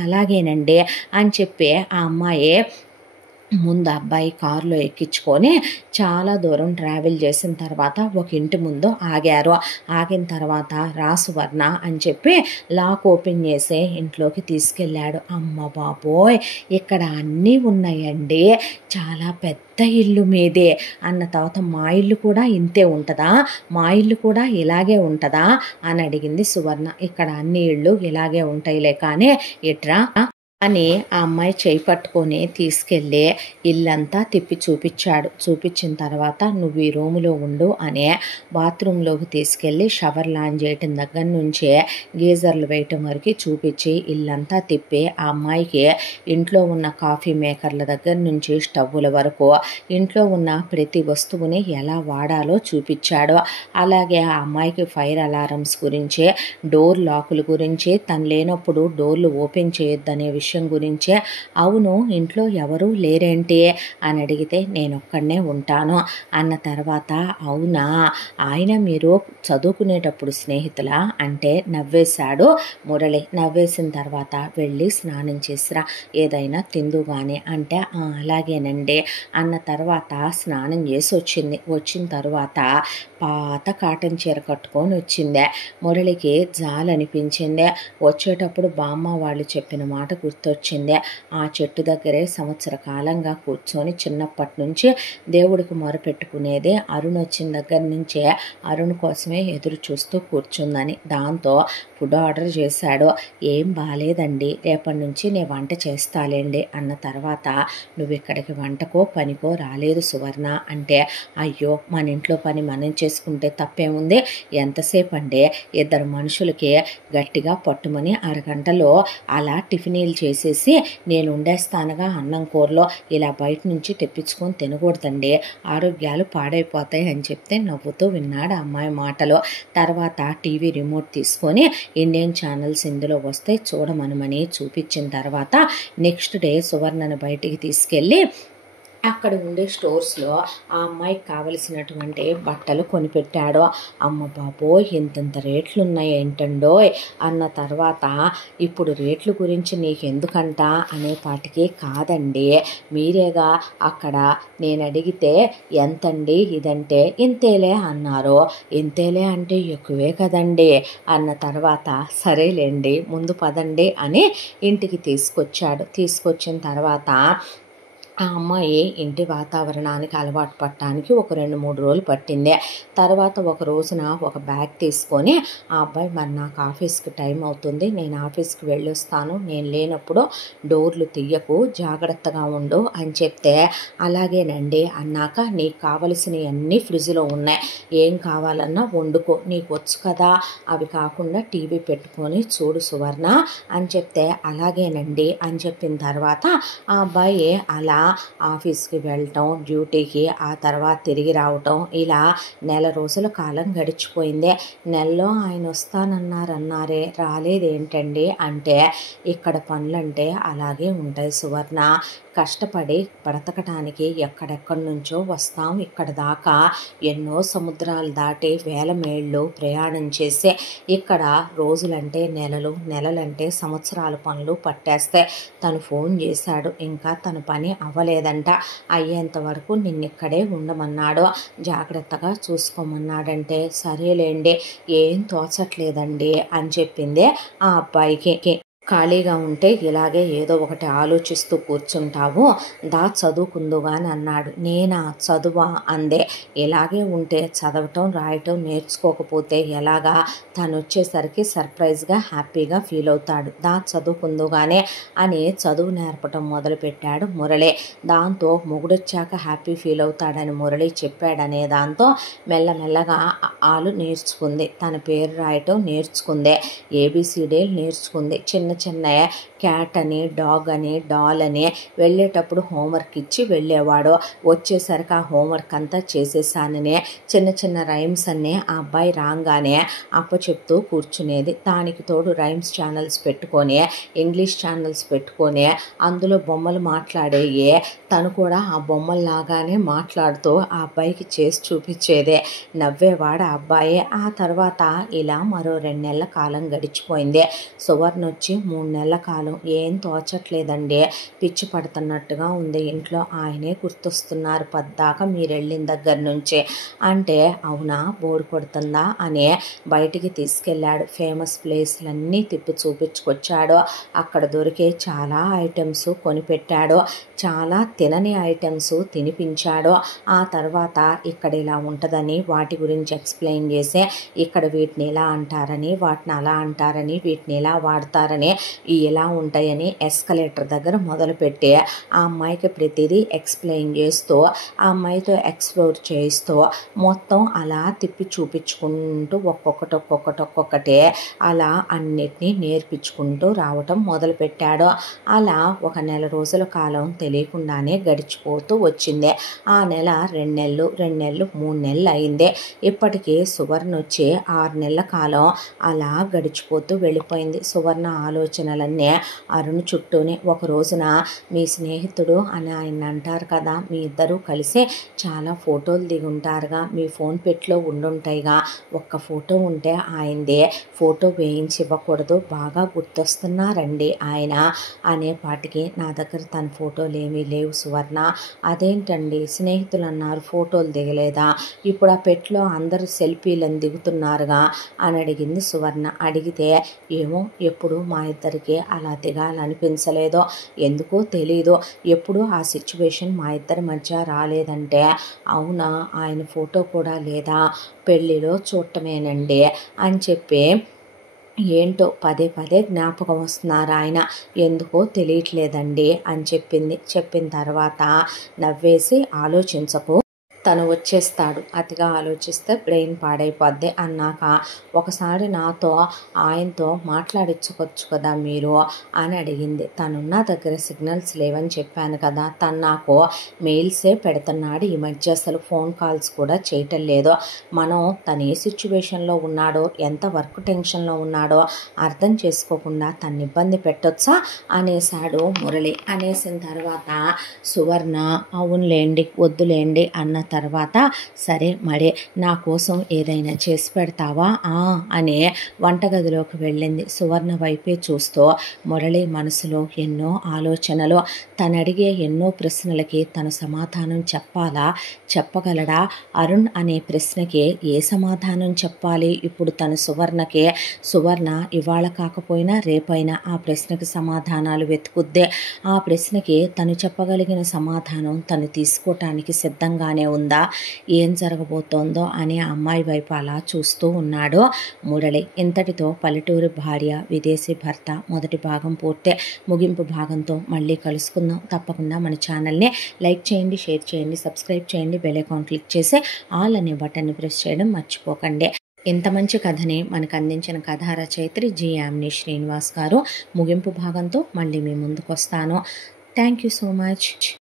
అలాగేనండి అని చెప్పి ఆ అమ్మాయి ముందు అబ్బాయి కారులో ఎక్కించుకొని చాలా దూరం ట్రావెల్ చేసిన తర్వాత ఒక ఇంటి ముందు ఆగారు. ఆగిన తర్వాత రా సువర్ణ అని చెప్పి లాక్ ఓపెన్ చేసి ఇంట్లోకి తీసుకెళ్ళాడు. అమ్మ బాబోయ్, ఇక్కడ అన్నీ ఉన్నాయండి, చాలా పెద్ద ఇల్లు మీదే అన్న తర్వాత మా ఇల్లు కూడా ఇంతే ఉంటుందా, మా ఇల్లు కూడా ఇలాగే ఉంటుందా అని అడిగింది సువర్ణ. ఇక్కడ అన్ని ఇళ్ళు ఇలాగే ఉంటాయిలే కానీ ఇట్రా అని ఆ అమ్మాయి చేయి పట్టుకొని తీసుకెళ్ళి ఇల్లంతా తిప్పి చూపించాడు. చూపించిన తర్వాత నువ్వు ఈ రూములో ఉండు అని బాత్రూంలోకి తీసుకెళ్ళి షవర్ లాంచ్ చేయటం దగ్గర నుంచే గీజర్లు వేయటం వరకు చూపించి ఇల్లంతా తిప్పి ఆ అమ్మాయికి ఇంట్లో ఉన్న కాఫీ మేకర్ల దగ్గర నుంచి స్టవ్వుల వరకు ఇంట్లో ఉన్న ప్రతి వస్తువుని ఎలా వాడాలో చూపించాడు. అలాగే ఆ అమ్మాయికి ఫైర్ అలారమ్స్ గురించి, డోర్ లాకుల గురించి, తను లేనప్పుడు డోర్లు ఓపెన్ చేయొద్దనే విషయం గురించే, అవును ఇంట్లో ఎవరూ లేరేంటి అని అడిగితే నేనొక్కడనే ఉంటాను అన్న తర్వాత, అవునా ఆయన మీరు చదువుకునేటప్పుడు స్నేహితులా అంటే నవ్వేశాడు మురళి. నవ్వేసిన తర్వాత వెళ్ళి స్నానం చేసిరా, ఏదైనా తిందుగానే అంటే అలాగేనండి అన్న తర్వాత స్నానం చేసి వచ్చింది. వచ్చిన తర్వాత పాత కాటన్ చీర కట్టుకొని వచ్చిందే. మురళికి జాలనిపించిందే. వచ్చేటప్పుడు బామ్మ వాళ్ళు చెప్పిన మాట గుర్తొచ్చిందే. ఆ చెట్టు దగ్గరే సంవత్సర కాలంగా కూర్చొని చిన్నప్పటి నుంచి దేవుడికి మొరపెట్టుకునేది. అరుణ్ వచ్చిన దగ్గర నుంచే అరుణ్ కోసమే ఎదురు చూస్తూ కూర్చుందని. దాంతో ఫుడ్ ఆర్డర్ చేశాడు. ఏం బాలేదండి, రేపటి నుంచి నేను వంట చేస్తాలేండి అన్న తర్వాత, నువ్వు ఇక్కడికి వంటకో పనికో రాలేదు సువర్ణ అంటే, అయ్యో మన ఇంట్లో పని మనం చేసుకుంటే తప్పేముంది, ఎంతసేపు అంటే ఇద్దరు మనుషులకి గట్టిగా పట్టుమని అరగంటలో అలా టిఫినీలు చేసేసి నేను ఉండేస్తానుగా అన్నం కూరలో, ఇలా బయట నుంచి తెప్పించుకొని తినకూడదండి, ఆరోగ్యాలు పాడైపోతాయి అని చెప్తే నవ్వుతూ విన్నాడు అమ్మాయి మాటలు. తర్వాత టీవీ రిమోట్ తీసుకొని ఇండియన్ ఛానల్స్ ఇందులో వస్తే చూడమనమని చూపించిన తర్వాత నెక్స్ట్ డే సువర్ణను బయటికి తీసుకెళ్ళి అక్కడ ఉండే స్టోర్స్లో ఆ అమ్మాయికి కావలసినటువంటి బట్టలు కొనిపెట్టాడు. అమ్మ బాబోయ్ ఇంతంత రేట్లు ఉన్నాయి ఏంటండో అన్న తర్వాత, ఇప్పుడు రేట్ల గురించి నీకు ఎందుకంట అనేపాటికి, కాదండి మీరేగా అక్కడ నేను అడిగితే ఎంతండి ఇదంటే ఇంతేలే అన్నారు, ఇంతేలే అంటే ఎక్కువే కదండి అన్న తర్వాత, సరేలేండి ముందు పదండి అని ఇంటికి తీసుకొచ్చాడు. తీసుకొచ్చిన తర్వాత ఆ అమ్మాయి ఇంటి వాతావరణానికి అలవాటు పడటానికి ఒక 2-3 రోజులు పట్టింది. తర్వాత ఒక రోజున ఒక బ్యాగ్ తీసుకొని ఆ అబ్బాయి, మరి నాకు ఆఫీస్కి టైం అవుతుంది, నేను ఆఫీస్కి వెళ్ళొస్తాను, నేను లేనప్పుడు డోర్లు తీయకు, జాగ్రత్తగా ఉండు అని చెప్తే, అలాగేనండి అన్నాక, నీకు కావలసినవన్నీ ఫ్రిడ్జ్లో ఉన్నాయి, ఏం కావాలన్నా వండుకో, నీకు వచ్చు కదా, అవి కాకుండా టీవీ పెట్టుకొని చూడు సువర్ణ అని చెప్తే, అలాగేనండి అని చెప్పిన తర్వాత ఆ అబ్బాయి అలా ఆఫీస్కి వెళ్ళటం, డ్యూటీకి, ఆ తర్వాత తిరిగి రావటం, ఇలా నెల రోజుల కాలం గడిచిపోయింది. నెలలో ఆయన వస్తానన్నారన్నారే రాలేదేంటండి అంటే, ఇక్కడ పనులంటే అలాగే ఉంటాయి సువర్ణ, కష్టపడి బ్రతకటానికి ఎక్కడెక్కడి నుంచో వస్తాం ఇక్కడ దాకా, ఎన్నో సముద్రాలు దాటి వేల మైళ్ళు ప్రయాణం చేసి ఇక్కడ రోజులంటే నెలలు, నెలలంటే సంవత్సరాల పనులు పట్టేస్తే, తను ఫోన్ చేశాడు, ఇంకా తన పని అవ్వలేదంట, అయ్యేంత వరకు నిన్నిక్కడే ఉండమన్నాడు, జాగ్రత్తగా చూసుకోమన్నాడంటే, సరేలేండి ఏం తోచట్లేదండి అని చెప్పింది ఆ అబ్బాయికి. ఖాళీగా ఉంటే ఇలాగే ఏదో ఒకటి ఆలోచిస్తూ కూర్చుంటావు, దా చదువుకుందుగాని అన్నాడు. నేనా చదువా అందే. ఇలాగే ఉంటే చదవటం రాయటం నేర్చుకోకపోతే ఎలాగా, తను వచ్చేసరికి సర్ప్రైజ్గా హ్యాపీగా ఫీల్ అవుతాడు, దా చదువుకుందుగానే అని చదువు నేర్పటం మొదలుపెట్టాడు మురళి. దాంతో మొగుడొచ్చాక హ్యాపీ ఫీల్ అవుతాడని మురళి చెప్పాడనే దాంతో మెల్లమెల్లగా ఆలు నేర్చుకుంది, తన పేరు రాయటం నేర్చుకుంది, ఏబిసిడీలు నేర్చుకుంది, చిన్న చిన్న క్యాట్ అని, డాగ్ అని, డాల్ అని వెళ్ళేటప్పుడు హోంవర్క్ ఇచ్చి వెళ్ళేవాడు, వచ్చేసరికి ఆ హోంవర్క్ అంతా చేసేసానని చిన్న చిన్న రైమ్స్ అన్నీ ఆ అబ్బాయి రాగానే అప్పచెప్తూ కూర్చునేది. దానికి తోడు రైమ్స్ ఛానల్స్ పెట్టుకొని, ఇంగ్లీష్ ఛానల్స్ పెట్టుకొని అందులో బొమ్మలు మాట్లాడేవి, తను కూడా ఆ బొమ్మల్లాగానే మాట్లాడుతూ ఆ అబ్బాయికి చేసి చూపించేదే. నవ్వేవాడు ఆ అబ్బాయి. ఆ తర్వాత ఇలా మరో 2 నెలల కాలం గడిచిపోయింది. సువర్ణ వచ్చి 3 నెలల కాలం చూస్తున్నాను, ఏం తోచట్లేదండి, పిచ్చి పడుతున్నట్టుగా ఉంది, ఇంట్లో ఆయనే గుర్తొస్తున్నారు పద్దాకా మీరు వెళ్ళిన దగ్గర నుంచి అంటే, అవునా బోర్ కొడుతుందా అని బయటికి తీసుకెళ్ళాడు. ఫేమస్ ప్లేస్లన్నీ తిప్పి చూపించుకొచ్చాడు. అక్కడ దొరికే చాలా ఐటమ్స్ కొనిపెట్టాడు, చాలా తినని ఐటమ్స్ తినిపించాడు. ఆ తర్వాత ఇక్కడ ఇలా ఉంటుందని వాటి గురించి ఎక్స్ప్లెయిన్ చేసి, ఇక్కడ వీటిని ఇలా అంటారని, వాటిని అలా అంటారని, వీటిని ఇలా వాడతారని, ఇలా ఉంటాయని ఎస్కలేటర్ దగ్గర మొదలుపెట్టి ఆ అమ్మాయికి ప్రతిదీ ఎక్స్ప్లెయిన్ చేస్తూ, ఆ అమ్మాయితో ఎక్స్ప్లోర్ చేస్తూ మొత్తం అలా తిప్పి చూపించుకుంటూ ఒక్కొక్కటి అలా అన్నిటినీ నేర్పించుకుంటూ రావటం మొదలుపెట్టాడు. అలా ఒక నెల రోజుల కాలం తెలియకుండానే గడిచిపోతూ వచ్చింది. ఆ నెల 2 నెలలు, 2 నెలలు, 3 నెలలు అయింది. ఇప్పటికీ సువర్ణ వచ్చి 6 నెలల కాలం అలా గడిచిపోతూ వెళ్ళిపోయింది. సువర్ణ ఆలోచనలన్నీ అరుణ్ చుట్టూనే. ఒక రోజున మీ స్నేహితుడు అని ఆయన అంటారు కదా, మీ ఇద్దరూ కలిసి చాలా ఫోటోలు దిగి ఉంటారుగా, మీ ఫోన్ పెట్లో ఉండుంటాయిగా, ఒక్క ఫోటో ఉంటే ఆయనదే, ఫోటో వేయించి ఇవ్వకూడదు, బాగా గుర్తొస్తున్నారండి ఆయన అనేపాటికి, నా దగ్గర తన ఫోటోలు ఏమీ లేవు సువర్ణ. అదేంటండి స్నేహితులు అన్నారు, ఫోటోలు దిగలేదా, ఇప్పుడు ఆ పెట్లో అందరూ సెల్ఫీలను దిగుతున్నారుగా అని అడిగింది సువర్ణ. అడిగితే, ఏమో ఎప్పుడు మా ఇద్దరికి అలా దిగాలనిపించలేదో, ఎందుకో తెలీదు, ఎప్పుడు ఆ సిచ్యువేషన్ మా ఇద్దరి మధ్య రాలేదంటే, అవునా ఆయన ఫోటో కూడా లేదా, పెళ్ళిలో చూడటమేనండి అని చెప్పి, ఏంటో పదే పదే జ్ఞాపకం వస్తున్నారు ఆయన, ఎందుకో తెలియట్లేదండి అని చెప్పింది. చెప్పిన తర్వాత నవ్వేసి, ఆలోచించకు, తను వచ్చేస్తాడు, అతిగా ఆలోచిస్తే బ్రెయిన్ పాడైపోద్ది అన్నాక, ఒకసారి నాతో ఆయనతో మాట్లాడించుకోవచ్చు కదా మీరు అని అడిగింది. తనున్న దగ్గర సిగ్నల్స్ లేవని చెప్పాను కదా, తను నాకు మెయిల్సే పెడుతున్నాడు ఈ మధ్య, అసలు ఫోన్ కాల్స్ కూడా చేయటం లేదు. మనం తను ఏ సిచ్యువేషన్లో ఉన్నాడో, ఎంత వర్క్ టెన్షన్లో ఉన్నాడో అర్థం చేసుకోకుండా తను ఇబ్బంది పెట్టొచ్చా అనేశాడు మురళి. అనేసిన తర్వాత సువర్ణ, అవునులేండి వద్దులేండి అన్న తర్వాత, సరే మరి నా కోసం ఏదైనా చేసి పెడతావా అని వంటగదిలోకి వెళ్ళింది. సువర్ణ వైపే చూస్తూ మురళి మనసులో ఎన్నో ఆలోచనలు. తను అడిగే ఎన్నో ప్రశ్నలకి తను సమాధానం చెప్పాలా, చెప్పగలడా? అరుణ్ అనే ప్రశ్నకి ఏ సమాధానం చెప్పాలి ఇప్పుడు తను సువర్ణకి? సువర్ణ ఇవాళ కాకపోయినా రేపైనా ఆ ప్రశ్నకి సమాధానాలు వెతుకుద్దే. ఆ ప్రశ్నకి తను చెప్పగలిగిన సమాధానం తను తీసుకోవటానికి సిద్ధంగానే ఉందా? ఏం జరగబోతోందో అని ఆ అమ్మాయి వైపు అలా చూస్తూ ఉన్నాడు మురళి. ఇంతటితో పల్లెటూరి భార్య విదేశీ భర్త మొదటి భాగం పూర్తే. ముగింపు భాగంతో మళ్ళీ కలుసుకుందాం. తప్పకుండా మన ఛానల్ని లైక్ చేయండి, షేర్ చేయండి, సబ్స్క్రైబ్ చేయండి, బెల్ ఐకాన్ క్లిక్ చేసి ఆల్ అనే బటన్ని ప్రెస్ చేయడం మర్చిపోకండి. ఇంత మంచి కథని మనకు అందించిన కథా రచయిత్రి జి యామిని శ్రీనివాస్ గారు. ముగింపు భాగంతో మళ్ళీ మీ ముందుకు వస్తాను. Thank you so much.